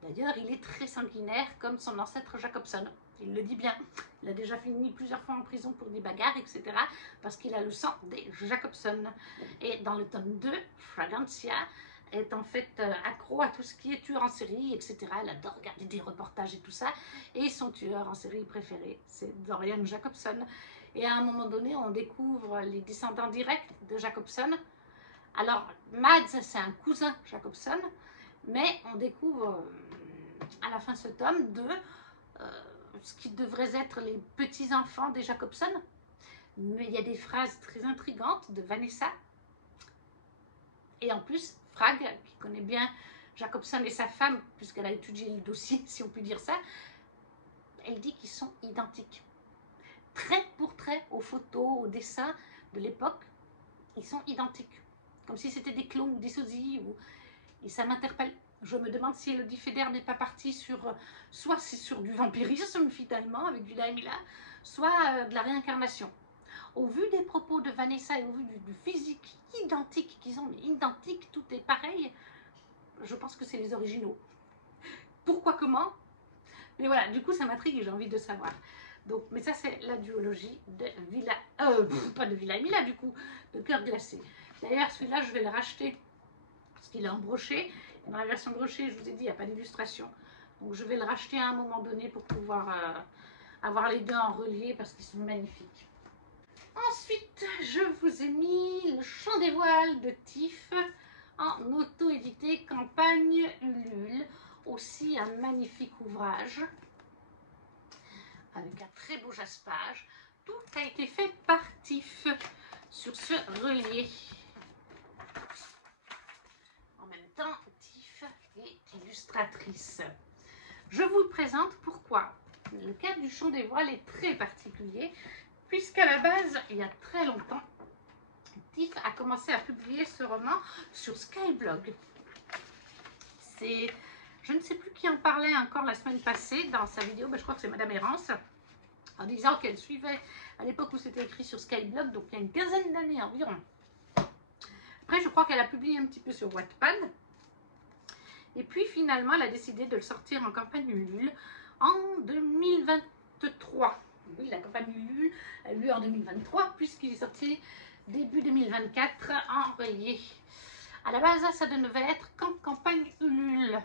D'ailleurs, il est très sanguinaire comme son ancêtre Jacobson. Il le dit bien. Il a déjà fini plusieurs fois en prison pour des bagarres, etc. parce qu'il a le sang des Jacobson. Et dans le tome 2, Fragrantia est en fait accro à tout ce qui est tueur en série, etc. Elle adore regarder des reportages et tout ça. Et son tueur en série préféré, c'est Dorian Jacobson. Et à un moment donné, on découvre les descendants directs de Jacobson. Alors, Mads, c'est un cousin Jacobson, mais on découvre à la fin de ce tome 2 ce qui devrait être les petits-enfants des Jacobson. Mais il y a des phrases très intrigantes de Vanessa. Et en plus, Frag, qui connaît bien Jacobson et sa femme, puisqu'elle a étudié le dossier, si on peut dire ça, elle dit qu'ils sont identiques. Trait pour trait, aux photos, aux dessins de l'époque, ils sont identiques. Comme si c'était des clones ou des sosies. Et ça m'interpelle. Je me demande si Elodie Federbe n'est pas partie sur, soit c'est sur du vampirisme finalement avec Villa et Mila, soit de la réincarnation. au vu des propos de Vanessa et au vu du physique identique qu'ils ont, mais identique, tout est pareil, je pense que c'est les originaux. Pourquoi, comment? Mais voilà, du coup, ça m'intrigue et j'ai envie de savoir. Donc, mais ça, c'est la duologie de Villa... pas de Villa Mila, du coup, de Cœur Glacé. D'ailleurs, celui-là, je vais le racheter parce qu'il est en brochet. Et dans la version brochée, je vous ai dit, il n'y a pas d'illustration. Donc, je vais le racheter à un moment donné pour pouvoir avoir les deux en relié parce qu'ils sont magnifiques. Ensuite, je vous ai mis Le Chant des Voiles de Tif en auto-édité campagne Ulule. Aussi un magnifique ouvrage avec un très beau jaspage. Tout a été fait par Tif sur ce relié. En même temps, Tif est illustratrice. Je vous le présente pourquoi. Le cas du Chant des Voiles est très particulier, puisqu'à la base, il y a très longtemps, Tif a commencé à publier ce roman sur Skyblog. Je ne sais plus qui en parlait encore la semaine passée dans sa vidéo, je crois que c'est Madame Errance, en disant qu'elle suivait à l'époque où c'était écrit sur Skyblog, donc il y a une quinzaine d'années environ. Après, je crois qu'elle a publié un petit peu sur Wattpad. Et puis finalement, elle a décidé de le sortir en campagne Ulule en 2023. Oui, la campagne Ulule a eu lieu en 2023 puisqu'il est sorti début 2024 en relié. À la base, ça ne devait être qu'en campagne Ulule.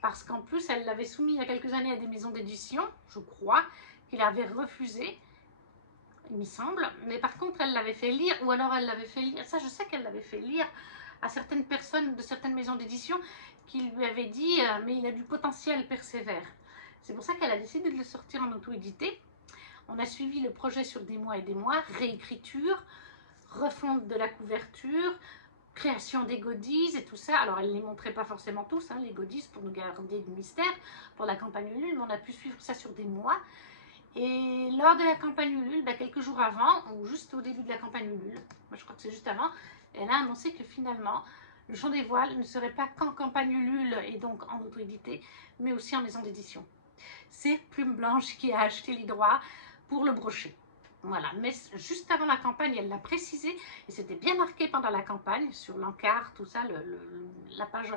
Parce qu'en plus, elle l'avait soumis il y a quelques années à des maisons d'édition, je crois, qu'il avait refusé, il me semble. Mais par contre, elle l'avait fait lire, ou alors elle l'avait fait lire, ça je sais qu'elle l'avait fait lire à certaines personnes de certaines maisons d'édition qui lui avaient dit « mais il a du potentiel, persévère ». C'est pour ça qu'elle a décidé de le sortir en auto-édité. On a suivi le projet sur des mois et des mois, réécriture, refonte de la couverture, création des goodies et tout ça. Alors, elle ne les montrait pas forcément tous, hein, les goodies, pour nous garder du mystère pour la campagne Ulule, mais on a pu suivre ça sur des mois. Et lors de la campagne Ulule, quelques jours avant, ou juste au début de la campagne Ulule, moi je crois que c'est juste avant, elle a annoncé que finalement, Le Chant des Voiles ne serait pas qu'en campagne Ulule et donc en auto-édité, mais aussi en maison d'édition. C'est Plume Blanche qui a acheté les droits pour le brochet. Voilà, mais juste avant la campagne, elle l'a précisé, et c'était bien marqué pendant la campagne, sur l'encart, tout ça, la page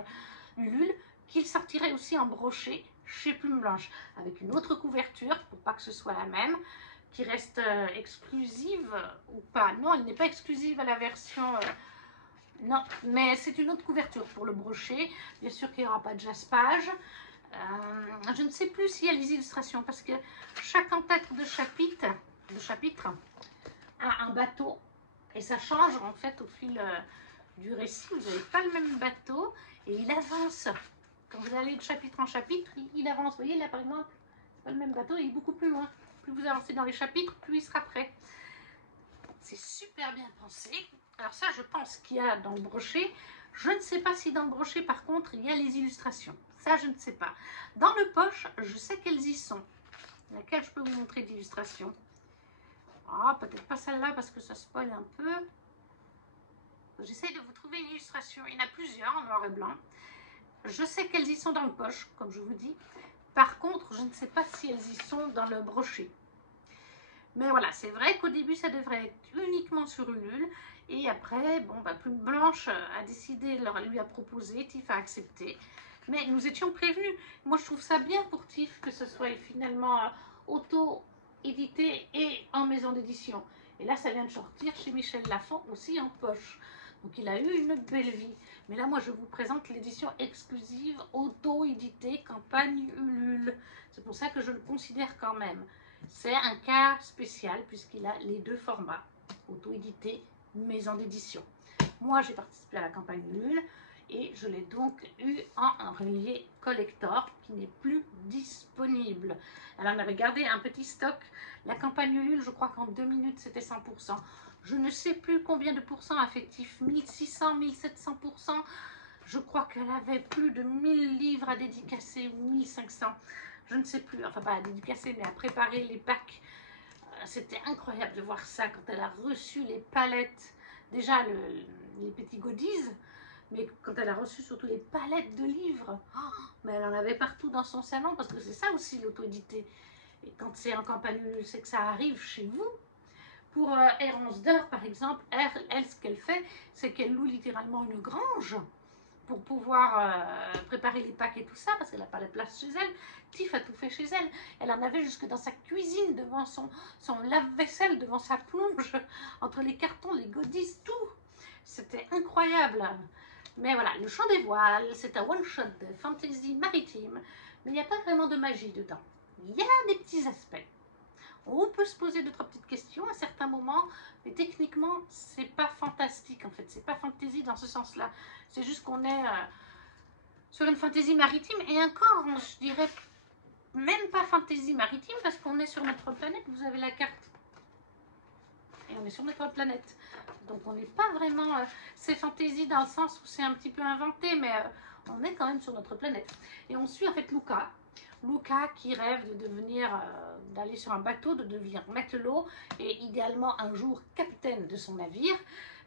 Ulule, qu'il sortirait aussi en brochet chez Plume Blanche, avec une autre couverture, pour pas que ce soit la même, qui reste exclusive ou pas. Non, elle n'est pas exclusive à la version... non, mais c'est une autre couverture pour le brochet. Bien sûr qu'il n'y aura pas de jaspage. Je ne sais plus s'il y a les illustrations, parce que chaque en-tête de chapitre a un bateau, et ça change en fait au fil du récit. Vous n'avez pas le même bateau, et il avance. Quand vous allez de chapitre en chapitre, il avance. Vous voyez là par exemple, c'est pas le même bateau, il est beaucoup plus loin. Plus vous avancez dans les chapitres, plus il sera prêt. C'est super bien pensé. Alors ça, je pense qu'il y a dans le brochet. Je ne sais pas si dans le brochet, par contre, il y a les illustrations. Ça, je ne sais pas. Dans le poche, je sais qu'elles y sont. Laquelle je peux vous montrer d'illustration. Ah, peut-être pas celle-là parce que ça spoil un peu. J'essaye de vous trouver une illustration. Il y en a plusieurs en noir et blanc. Je sais qu'elles y sont dans le poche, comme je vous dis. Par contre, je ne sais pas si elles y sont dans le brochet. Mais voilà, c'est vrai qu'au début, ça devrait être uniquement sur Ulule. Et après, bon, Plume Blanche a décidé, lui a proposé, Tif a accepté. Mais nous étions prévenus. Moi, je trouve ça bien pour Tif que ce soit finalement auto-édité et en maison d'édition. Et là, ça vient de sortir chez Michel Lafon aussi en poche. Donc, il a eu une belle vie. Mais là, moi, je vous présente l'édition exclusive auto-éditée campagne Ulule. C'est pour ça que je le considère quand même. C'est un cas spécial puisqu'il a les deux formats, auto-édité, maison d'édition. Moi, j'ai participé à la campagne Ulule et je l'ai donc eu en relié collector qui n'est plus disponible. Elle en avait gardé un petit stock. La campagne Ulule, je crois qu'en 2 minutes, c'était 100%. Je ne sais plus combien de pourcents affectifs, 1600, 1700%. Je crois qu'elle avait plus de 1000 livres à dédicacer ou 1500. Je ne sais plus, enfin pas à dédicacer, mais à préparer les packs. C'était incroyable de voir ça quand elle a reçu les palettes, déjà les petits goodies, mais quand elle a reçu surtout les palettes de livres, mais elle en avait partout dans son salon, parce que c'est ça aussi l'auto-édité. Et quand c'est en campagne, c'est que ça arrive chez vous. Pour Erance d'Or, par exemple, elle, ce qu'elle fait, c'est qu'elle loue littéralement une grange pour pouvoir préparer les pâques et tout ça, parce qu'elle n'a pas la place chez elle. Tiff a tout fait chez elle. Elle en avait jusque dans sa cuisine, devant son lave-vaisselle, devant sa plonge, entre les cartons, les godisses, tout. C'était incroyable. Mais voilà, le chant des voiles, c'est un one-shot de fantasy maritime, mais il n'y a pas vraiment de magie dedans. Il y a des petits aspects. On peut se poser 2-3 petites questions à certains moments, mais techniquement, c'est pas fantastique en fait, c'est pas fantasy dans ce sens-là. C'est juste qu'on est sur une fantaisie maritime, et encore, je dirais même pas fantaisie maritime, parce qu'on est sur notre planète, vous avez la carte. Et on est sur notre planète. Donc on n'est pas vraiment... c'est fantaisie dans le sens où c'est un petit peu inventé, mais on est quand même sur notre planète. Et on suit en fait Luca. Luca qui rêve de devenir, d'aller sur un bateau, de devenir matelot et idéalement un jour capitaine de son navire.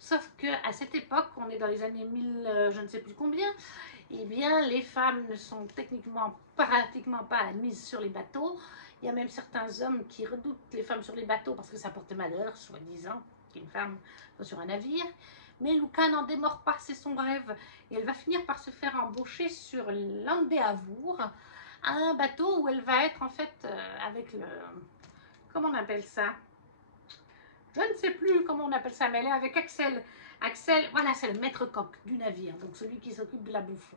Sauf qu'à cette époque, on est dans les années 1000, je ne sais plus combien, eh bien les femmes ne sont techniquement pratiquement pas admises sur les bateaux. Il y a même certains hommes qui redoutent les femmes sur les bateaux parce que ça portait malheur, soi-disant, qu'une femme soit sur un navire. Mais Luca n'en démord pas, c'est son rêve. Et elle va finir par se faire embaucher sur l'Andéavour, un bateau où elle va être en fait avec le... Comment on appelle ça? Je ne sais plus comment on appelle ça, mais elle est avec Axel. Axel, voilà, c'est le maître-coq du navire, donc celui qui s'occupe de la bouffe.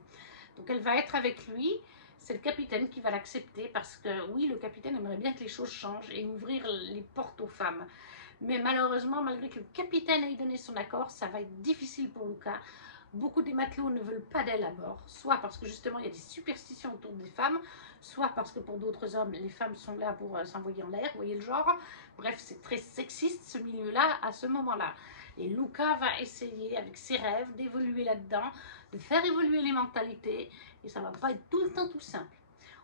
Donc elle va être avec lui. C'est le capitaine qui va l'accepter parce que oui, le capitaine aimerait bien que les choses changent et ouvrir les portes aux femmes. Mais malheureusement, malgré que le capitaine ait donné son accord, ça va être difficile pour Luca. Beaucoup des matelots ne veulent pas d'elle à bord, soit parce que justement il y a des superstitions autour des femmes, soit parce que pour d'autres hommes, les femmes sont là pour s'envoyer en l'air, vous voyez le genre. Bref, c'est très sexiste ce milieu-là à ce moment-là. Et Luca va essayer avec ses rêves d'évoluer là-dedans, de faire évoluer les mentalités, et ça ne va pas être tout le temps tout simple.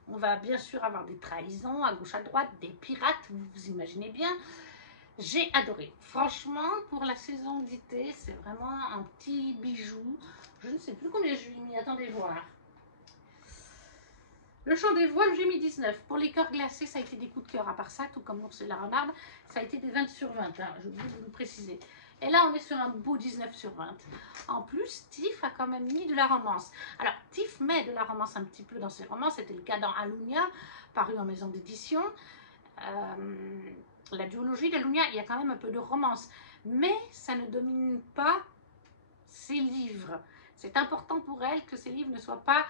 On va bien sûr avoir des trahisons à gauche à droite, des pirates, vous imaginez bien. J'ai adoré. Franchement, pour la saison d'été, c'est vraiment un petit bijou. Je ne sais plus combien je lui ai mis, attendez voir. Le chant des voiles, j'ai mis 19. Pour les cœurs glacés, ça a été des coups de cœur. À part ça, tout comme l'ours et la renarde, ça a été des 20 sur 20. Hein, je voulais vous le préciser. Et là, on est sur un beau 19 sur 20. En plus, Tiff a quand même mis de la romance. Alors, Tiff met de la romance un petit peu dans ses romans. C'était le cas dans Alunia, paru en maison d'édition. La duologie d'Alunia, il y a quand même un peu de romance. Mais ça ne domine pas ses livres. C'est important pour elle que ces livres ne soient pas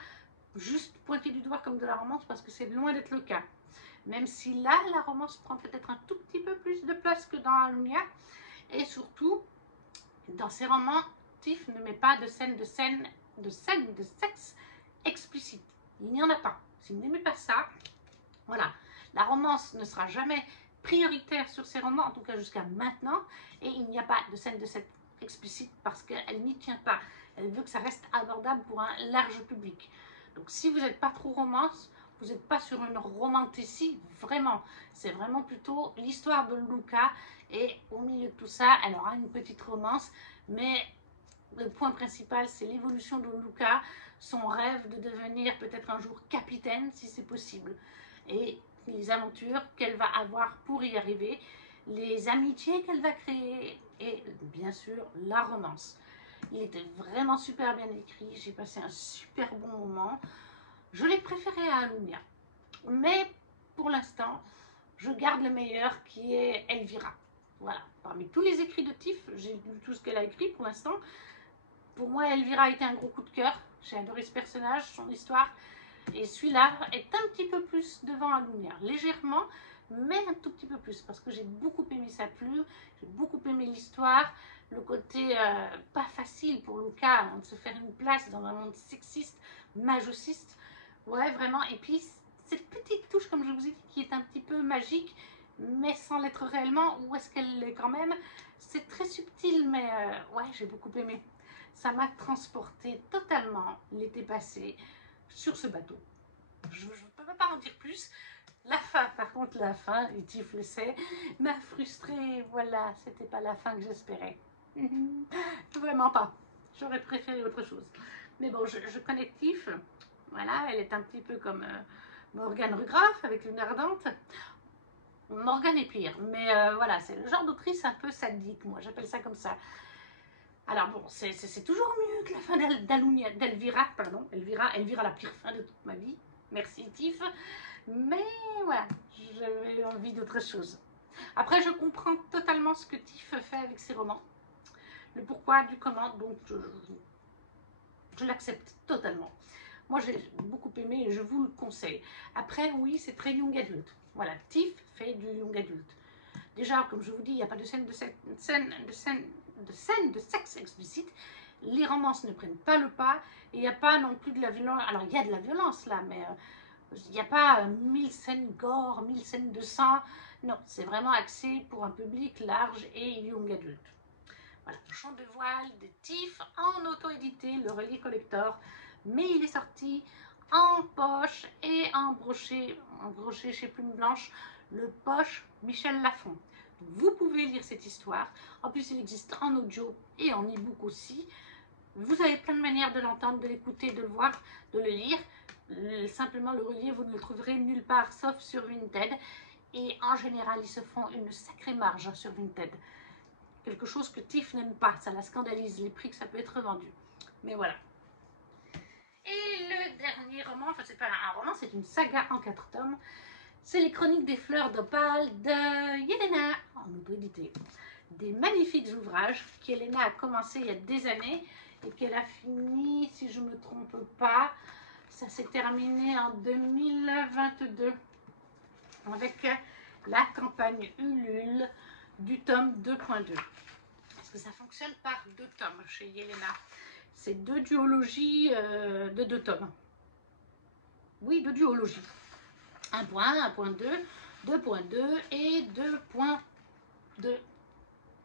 juste pointés du doigt comme de la romance, parce que c'est loin d'être le cas. Même si là, la romance prend peut-être un tout petit peu plus de place que dans Alunia. Et surtout, dans ses romans, Tiff ne met pas de scènes de sexe explicite. Il n'y en a pas. S'il n'aimait pas ça, voilà. La romance ne sera jamais prioritaire sur ses romans, en tout cas jusqu'à maintenant, et il n'y a pas de scène de sexe explicite parce qu'elle n'y tient pas. Elle veut que ça reste abordable pour un large public. Donc si vous n'êtes pas trop romance, vous n'êtes pas sur une romantécie, vraiment. C'est vraiment plutôt l'histoire de Luca, et au milieu de tout ça, elle aura une petite romance, mais le point principal, c'est l'évolution de Luca, son rêve de devenir peut-être un jour capitaine, si c'est possible. Et les aventures qu'elle va avoir pour y arriver, les amitiés qu'elle va créer, et bien sûr, la romance. Il était vraiment super bien écrit, j'ai passé un super bon moment. Je l'ai préféré à Alunia. Mais pour l'instant, je garde le meilleur qui est Elvira. Voilà, parmi tous les écrits de Tiff, j'ai lu tout ce qu'elle a écrit pour l'instant. Pour moi, Elvira a été un gros coup de cœur. J'ai adoré ce personnage, son histoire. Et celui-là est un petit peu plus devant Alunia, légèrement, mais un tout petit peu plus, parce que j'ai beaucoup aimé sa plume, j'ai beaucoup aimé l'histoire, le côté pas facile pour Luca de se faire une place dans un monde sexiste, majociste. Ouais, vraiment. Et puis, cette petite touche, comme je vous ai dit, qui est un petit peu magique, mais sans l'être réellement, où est-ce qu'elle l'est quand même? C'est très subtil, mais ouais, j'ai beaucoup aimé. Ça m'a transporté totalement l'été passé sur ce bateau. Je ne peux pas en dire plus. La fin, par contre, la fin, et Tiff le sait, m'a frustrée. Voilà, c'était pas la fin que j'espérais. Vraiment pas. J'aurais préféré autre chose. Mais bon, je connais Tiff. Voilà, elle est un petit peu comme Morgane Rugraff avec Lune Ardente. Morgane est pire, mais voilà, c'est le genre d'autrice un peu sadique, moi j'appelle ça comme ça. Alors bon, c'est toujours mieux que la fin d'Elvira, pardon, Elvira la pire fin de toute ma vie, merci Tiff, mais voilà, j'avais envie d'autre chose. Après, je comprends totalement ce que Tiff fait avec ses romans, le pourquoi du comment, donc je l'accepte totalement. Moi, j'ai beaucoup aimé et je vous le conseille. Après, oui, c'est très young adulte. Voilà, Tiff fait du young adulte. Déjà, comme je vous dis, il n'y a pas de scène de sexe explicite. Les romances ne prennent pas le pas. Et il n'y a pas non plus de la violence. Alors, il y a de la violence là, mais il n'y a pas 1000 scènes gore, 1000 scènes de sang. Non, c'est vraiment axé pour un public large et young adulte. Voilà, Chant de voile de Tiff en auto-édité, le relié collector. Mais il est sorti en poche et en brochet chez Plume Blanche, le poche Michel Lafon. Vous pouvez lire cette histoire. En plus, il existe en audio et en e-book aussi. Vous avez plein de manières de l'entendre, de l'écouter, de le voir, de le lire. Simplement, le relié, vous ne le trouverez nulle part, sauf sur Vinted. Et en général, ils se font une sacrée marge sur Vinted. Quelque chose que Tiff n'aime pas, ça la scandalise, les prix que ça peut être vendu. Mais voilà. Et le dernier roman, enfin c'est pas un roman, c'est une saga en 4 tomes. C'est les Chroniques des fleurs d'opale de Yelena, en auto-édité. Des magnifiques ouvrages qu'Yelena a commencé il y a des années et qu'elle a fini, si je ne me trompe pas, ça s'est terminé en 2022 avec la campagne Ulule du tome 2.2. Parce que ça fonctionne par 2 tomes chez Yelena. C'est 2 duologies de 2 tomes. Oui, 2 duologies. 1.1, 1.2, 2.2 et 2.2.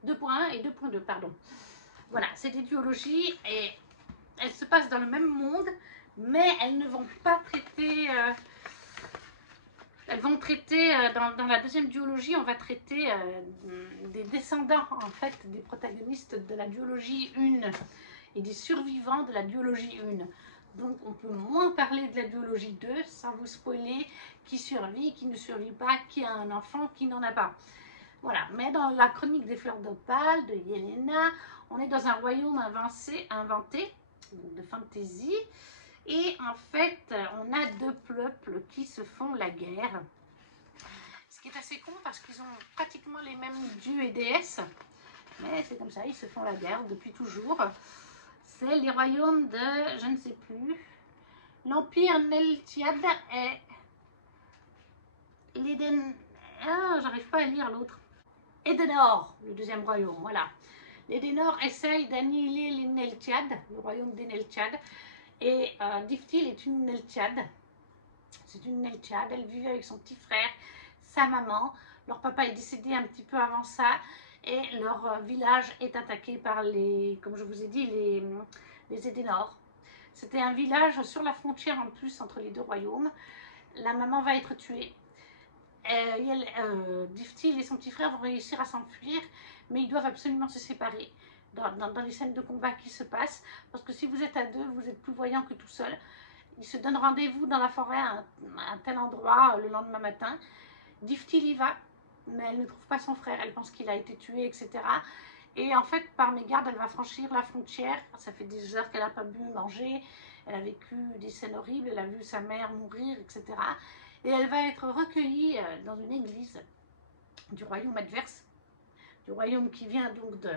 2.1 et 2.2, pardon. Voilà, c'est des duologies et elles se passent dans le même monde, mais elles ne vont pas traiter... elles vont traiter, dans la deuxième duologie, on va traiter des descendants, en fait, des protagonistes de la duologie 1 et des survivants de la duologie 1. Donc, on peut moins parler de la duologie 2 sans vous spoiler qui survit, qui ne survit pas, qui a un enfant, qui n'en a pas. Voilà, mais dans la chronique des fleurs d'opale de Yelena, on est dans un royaume inventé de fantasy. Et en fait, on a 2 peuples qui se font la guerre. Ce qui est assez con parce qu'ils ont pratiquement les mêmes dieux et déesses. Mais c'est comme ça, ils se font la guerre depuis toujours. C'est les royaumes de, je ne sais plus, l'Empire Neltiad et l'Eden... Ah, j'arrive pas à lire l'autre. Edenor, le deuxième royaume, voilà. L'Edenor essaye d'annihiler les Neltiad, le royaume des Neltiad. Et Diftil est une Neltiad. C'est une Neltiad, elle vivait avec son petit frère, sa maman. Leur papa est décédé un petit peu avant ça. Et leur village est attaqué par les, comme je vous ai dit, les Edenor. C'était un village sur la frontière en plus entre les 2 royaumes. La maman va être tuée. Diftil et son petit frère vont réussir à s'enfuir, mais ils doivent absolument se séparer dans les scènes de combat qui se passent, parce que si vous êtes à 2, vous êtes plus voyant que tout seul. Ils se donnent rendez-vous dans la forêt à un tel endroit le lendemain matin. Diftil y va, mais elle ne trouve pas son frère, elle pense qu'il a été tué, etc. Et en fait, par mégarde, elle va franchir la frontière. Ça fait des heures qu'elle n'a pas bu, manger. Elle a vécu des scènes horribles, elle a vu sa mère mourir, etc. Et elle va être recueillie dans une église du royaume adverse, du royaume qui vient donc de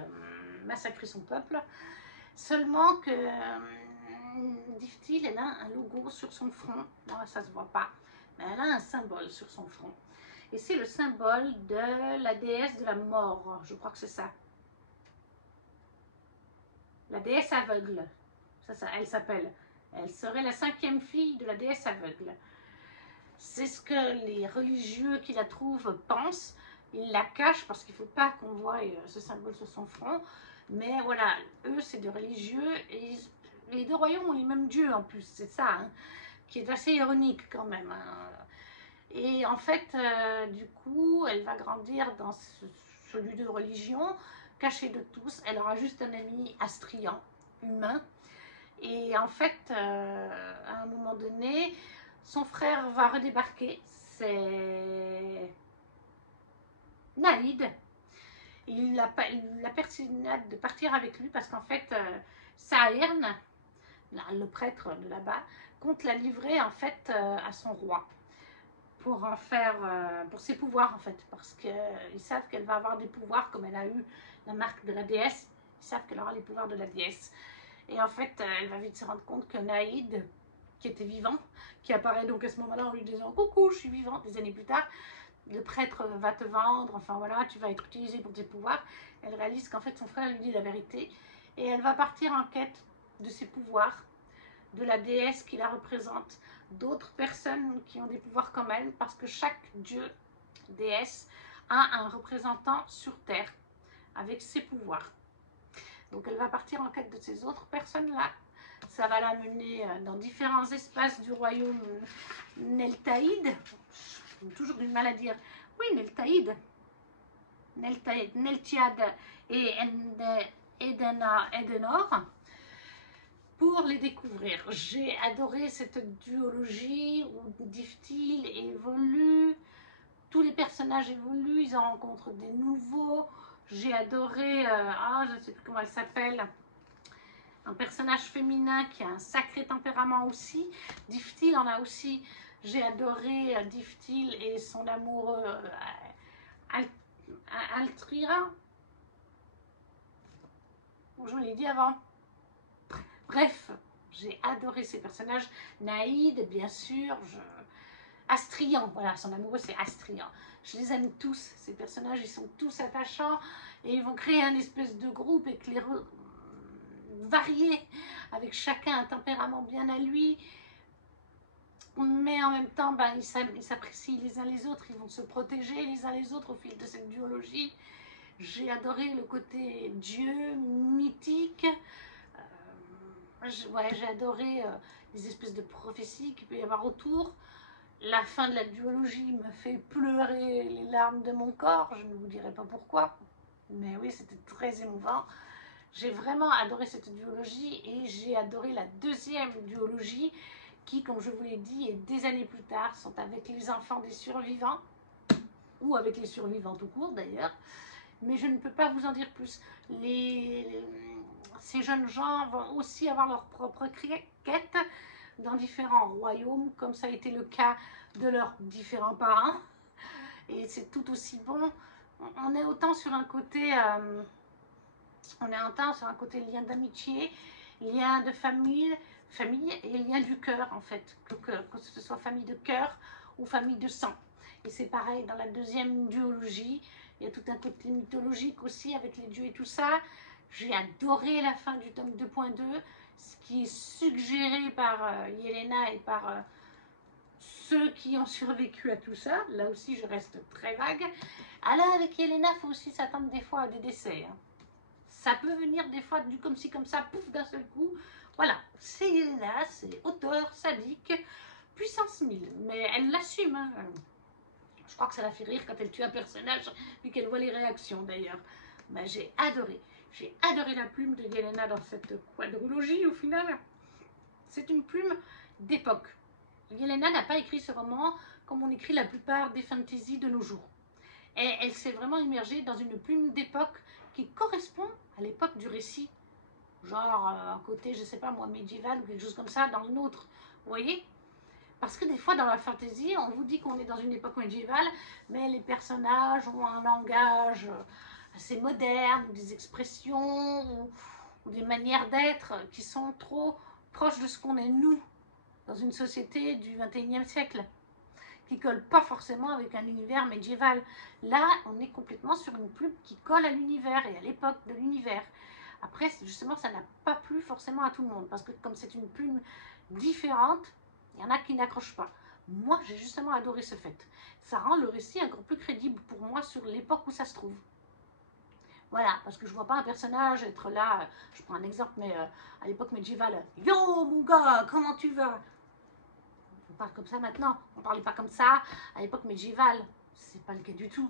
massacrer son peuple. Seulement que Diftil, elle a un logo sur son front. Non, ça se voit pas, mais elle a un symbole sur son front. Et c'est le symbole de la déesse de la mort, je crois que c'est ça. La déesse aveugle, ça elle s'appelle. Elle serait la 5e fille de la déesse aveugle. C'est ce que les religieux qui la trouvent pensent. Ils la cachent parce qu'il ne faut pas qu'on voie ce symbole sur son front. Mais voilà, eux, c'est des religieux et les 2 royaumes ont les mêmes dieux en plus. C'est ça, hein, qui est assez ironique quand même. Hein. Et en fait, du coup, elle va grandir dans ce lieu de religion, cachée de tous. Elle aura juste un ami astrian, humain. Et en fait, à un moment donné, son frère va redébarquer. C'est Saïd. Il l'a persuadé de partir avec lui parce qu'en fait, Saïrn, le prêtre de là-bas, compte la livrer en fait à son roi pour en faire, pour ses pouvoirs en fait, parce qu'ils savent qu'elle va avoir des pouvoirs comme elle a eu la marque de la déesse, ils savent qu'elle aura les pouvoirs de la déesse. Et en fait, elle va vite se rendre compte que Naïd, qui était vivant, qui apparaît donc à ce moment-là en lui disant « Coucou, je suis vivant », des années plus tard, le prêtre va te vendre, enfin voilà, tu vas être utilisé pour tes pouvoirs. Elle réalise qu'en fait son frère lui dit la vérité et elle va partir en quête de ses pouvoirs, de la déesse qui la représente, d'autres personnes qui ont des pouvoirs comme elle, parce que chaque dieu, déesse, a un représentant sur Terre avec ses pouvoirs. Donc elle va partir en quête de ces autres personnes-là. Ça va la mener dans différents espaces du royaume Neltaïd. J'ai toujours du mal à dire. Oui, Neltaïd. Neltiad et Edenor. Pour les découvrir. J'ai adoré cette duologie où Diftil évolue. Tous les personnages évoluent, ils en rencontrent des nouveaux. J'ai adoré, je ne sais plus comment elle s'appelle, un personnage féminin qui a un sacré tempérament aussi. Diftil en a aussi. J'ai adoré Diftil et son amoureux Altrira. Je vous l'ai dit avant. Bref, j'ai adoré ces personnages. Naïd, bien sûr. Astrian, voilà, son amoureux c'est Astrian. Je les aime tous, ces personnages, ils sont tous attachants et ils vont créer un espèce de groupe éclaireux, varié, avec chacun un tempérament bien à lui, mais en même temps, ben, ils s'apprécient les uns les autres, ils vont se protéger les uns les autres au fil de cette duologie. J'ai adoré le côté dieu, mythique, j'ai adoré les espèces de prophéties qu'il peut y avoir autour. La fin de la duologie me fait pleurer les larmes de mon corps, je ne vous dirai pas pourquoi, mais oui, c'était très émouvant. J'ai vraiment adoré cette duologie et j'ai adoré la deuxième duologie qui, comme je vous l'ai dit, et des années plus tard, sont avec les enfants des survivants, ou avec les survivants tout court d'ailleurs, mais je ne peux pas vous en dire plus. Ces jeunes gens vont aussi avoir leur propre quête dans différents royaumes, comme ça a été le cas de leurs différents parents. Et c'est tout aussi bon. On est autant sur un côté, lien d'amitié, lien de famille et lien du cœur en fait, que ce soit famille de cœur ou famille de sang. Et c'est pareil dans la deuxième duologie. Il y a tout un côté mythologique aussi avec les dieux et tout ça. J'ai adoré la fin du tome 2.2, ce qui est suggéré par Yelena et par ceux qui ont survécu à tout ça. Là aussi, je reste très vague. Alors, avec Yelena, il faut aussi s'attendre des fois à des décès. Hein. Ça peut venir des fois du comme ci, comme ça, pouf, d'un seul coup. Voilà, c'est Yelena, c'est auteur, sadique, puissance 1000. Mais elle l'assume. Hein. Je crois que ça la fait rire quand elle tue un personnage, puis qu'elle voit les réactions d'ailleurs. Ben, j'ai adoré. J'ai adoré la plume de Yelena dans cette quadrologie au final. C'est une plume d'époque. Yelena n'a pas écrit ce roman comme on écrit la plupart des fantasy de nos jours. Et elle s'est vraiment immergée dans une plume d'époque qui correspond à l'époque du récit. Genre un côté, je sais pas moi, médiéval ou quelque chose comme ça dans le nôtre. Vous voyez ? Parce que des fois, dans la fantasy, on vous dit qu'on est dans une époque médiévale, mais les personnages ont un langage assez moderne, des expressions ou des manières d'être qui sont trop proches de ce qu'on est nous, dans une société du 21e siècle, qui ne colle pas forcément avec un univers médiéval. Là, on est complètement sur une plume qui colle à l'univers et à l'époque de l'univers. Après, justement, ça n'a pas plu forcément à tout le monde, parce que comme c'est une plume différente, il y en a qui n'accrochent pas. Moi, j'ai justement adoré ce fait. Ça rend le récit encore plus crédible pour moi sur l'époque où ça se trouve. Voilà, parce que je ne vois pas un personnage être là, je prends un exemple, mais à l'époque médiévale, « Yo, mon gars, comment tu vas ?» On parle comme ça maintenant, on ne parlait pas comme ça à l'époque médiévale. C'est pas le cas du tout.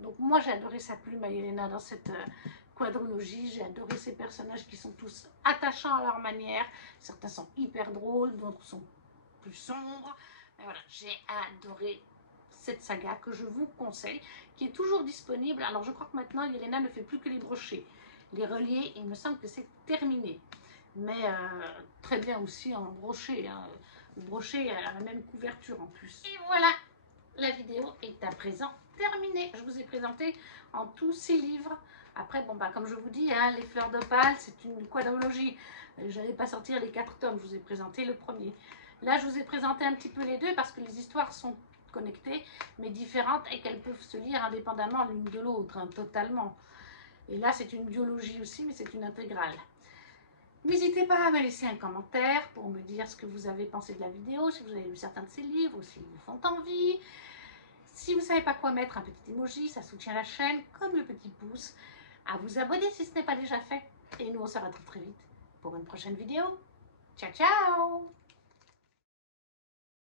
Donc moi, j'ai adoré sa plume à Yelena dans cette quadrologie. J'ai adoré ces personnages qui sont tous attachants à leur manière. Certains sont hyper drôles, d'autres sont plus sombres. Mais voilà, j'ai adoré cette saga que je vous conseille, qui est toujours disponible. Alors je crois que maintenant Irena ne fait plus que les brochets. Les reliés, il me semble que c'est terminé. Mais très bien aussi en brochet, hein. Le brochet a la même couverture en plus. Et voilà, la vidéo est à présent terminée. Je vous ai présenté en tout 6 livres. Après, bon, bah, comme je vous dis, hein, les fleurs d'opale, c'est une quadrologie. Je n'allais pas sortir les 4 tomes, je vous ai présenté le premier. Là, je vous ai présenté un petit peu les deux parce que les histoires sont connectées, mais différentes et qu'elles peuvent se lire indépendamment l'une de l'autre, hein, totalement. Et là, c'est une duologie aussi, mais c'est une intégrale. N'hésitez pas à me laisser un commentaire pour me dire ce que vous avez pensé de la vidéo, si vous avez lu certains de ces livres ou s'ils vous font envie. Si vous ne savez pas quoi mettre, un petit emoji, ça soutient la chaîne, comme le petit pouce. À vous abonner si ce n'est pas déjà fait. Et nous, on se retrouve très vite pour une prochaine vidéo. Ciao, ciao!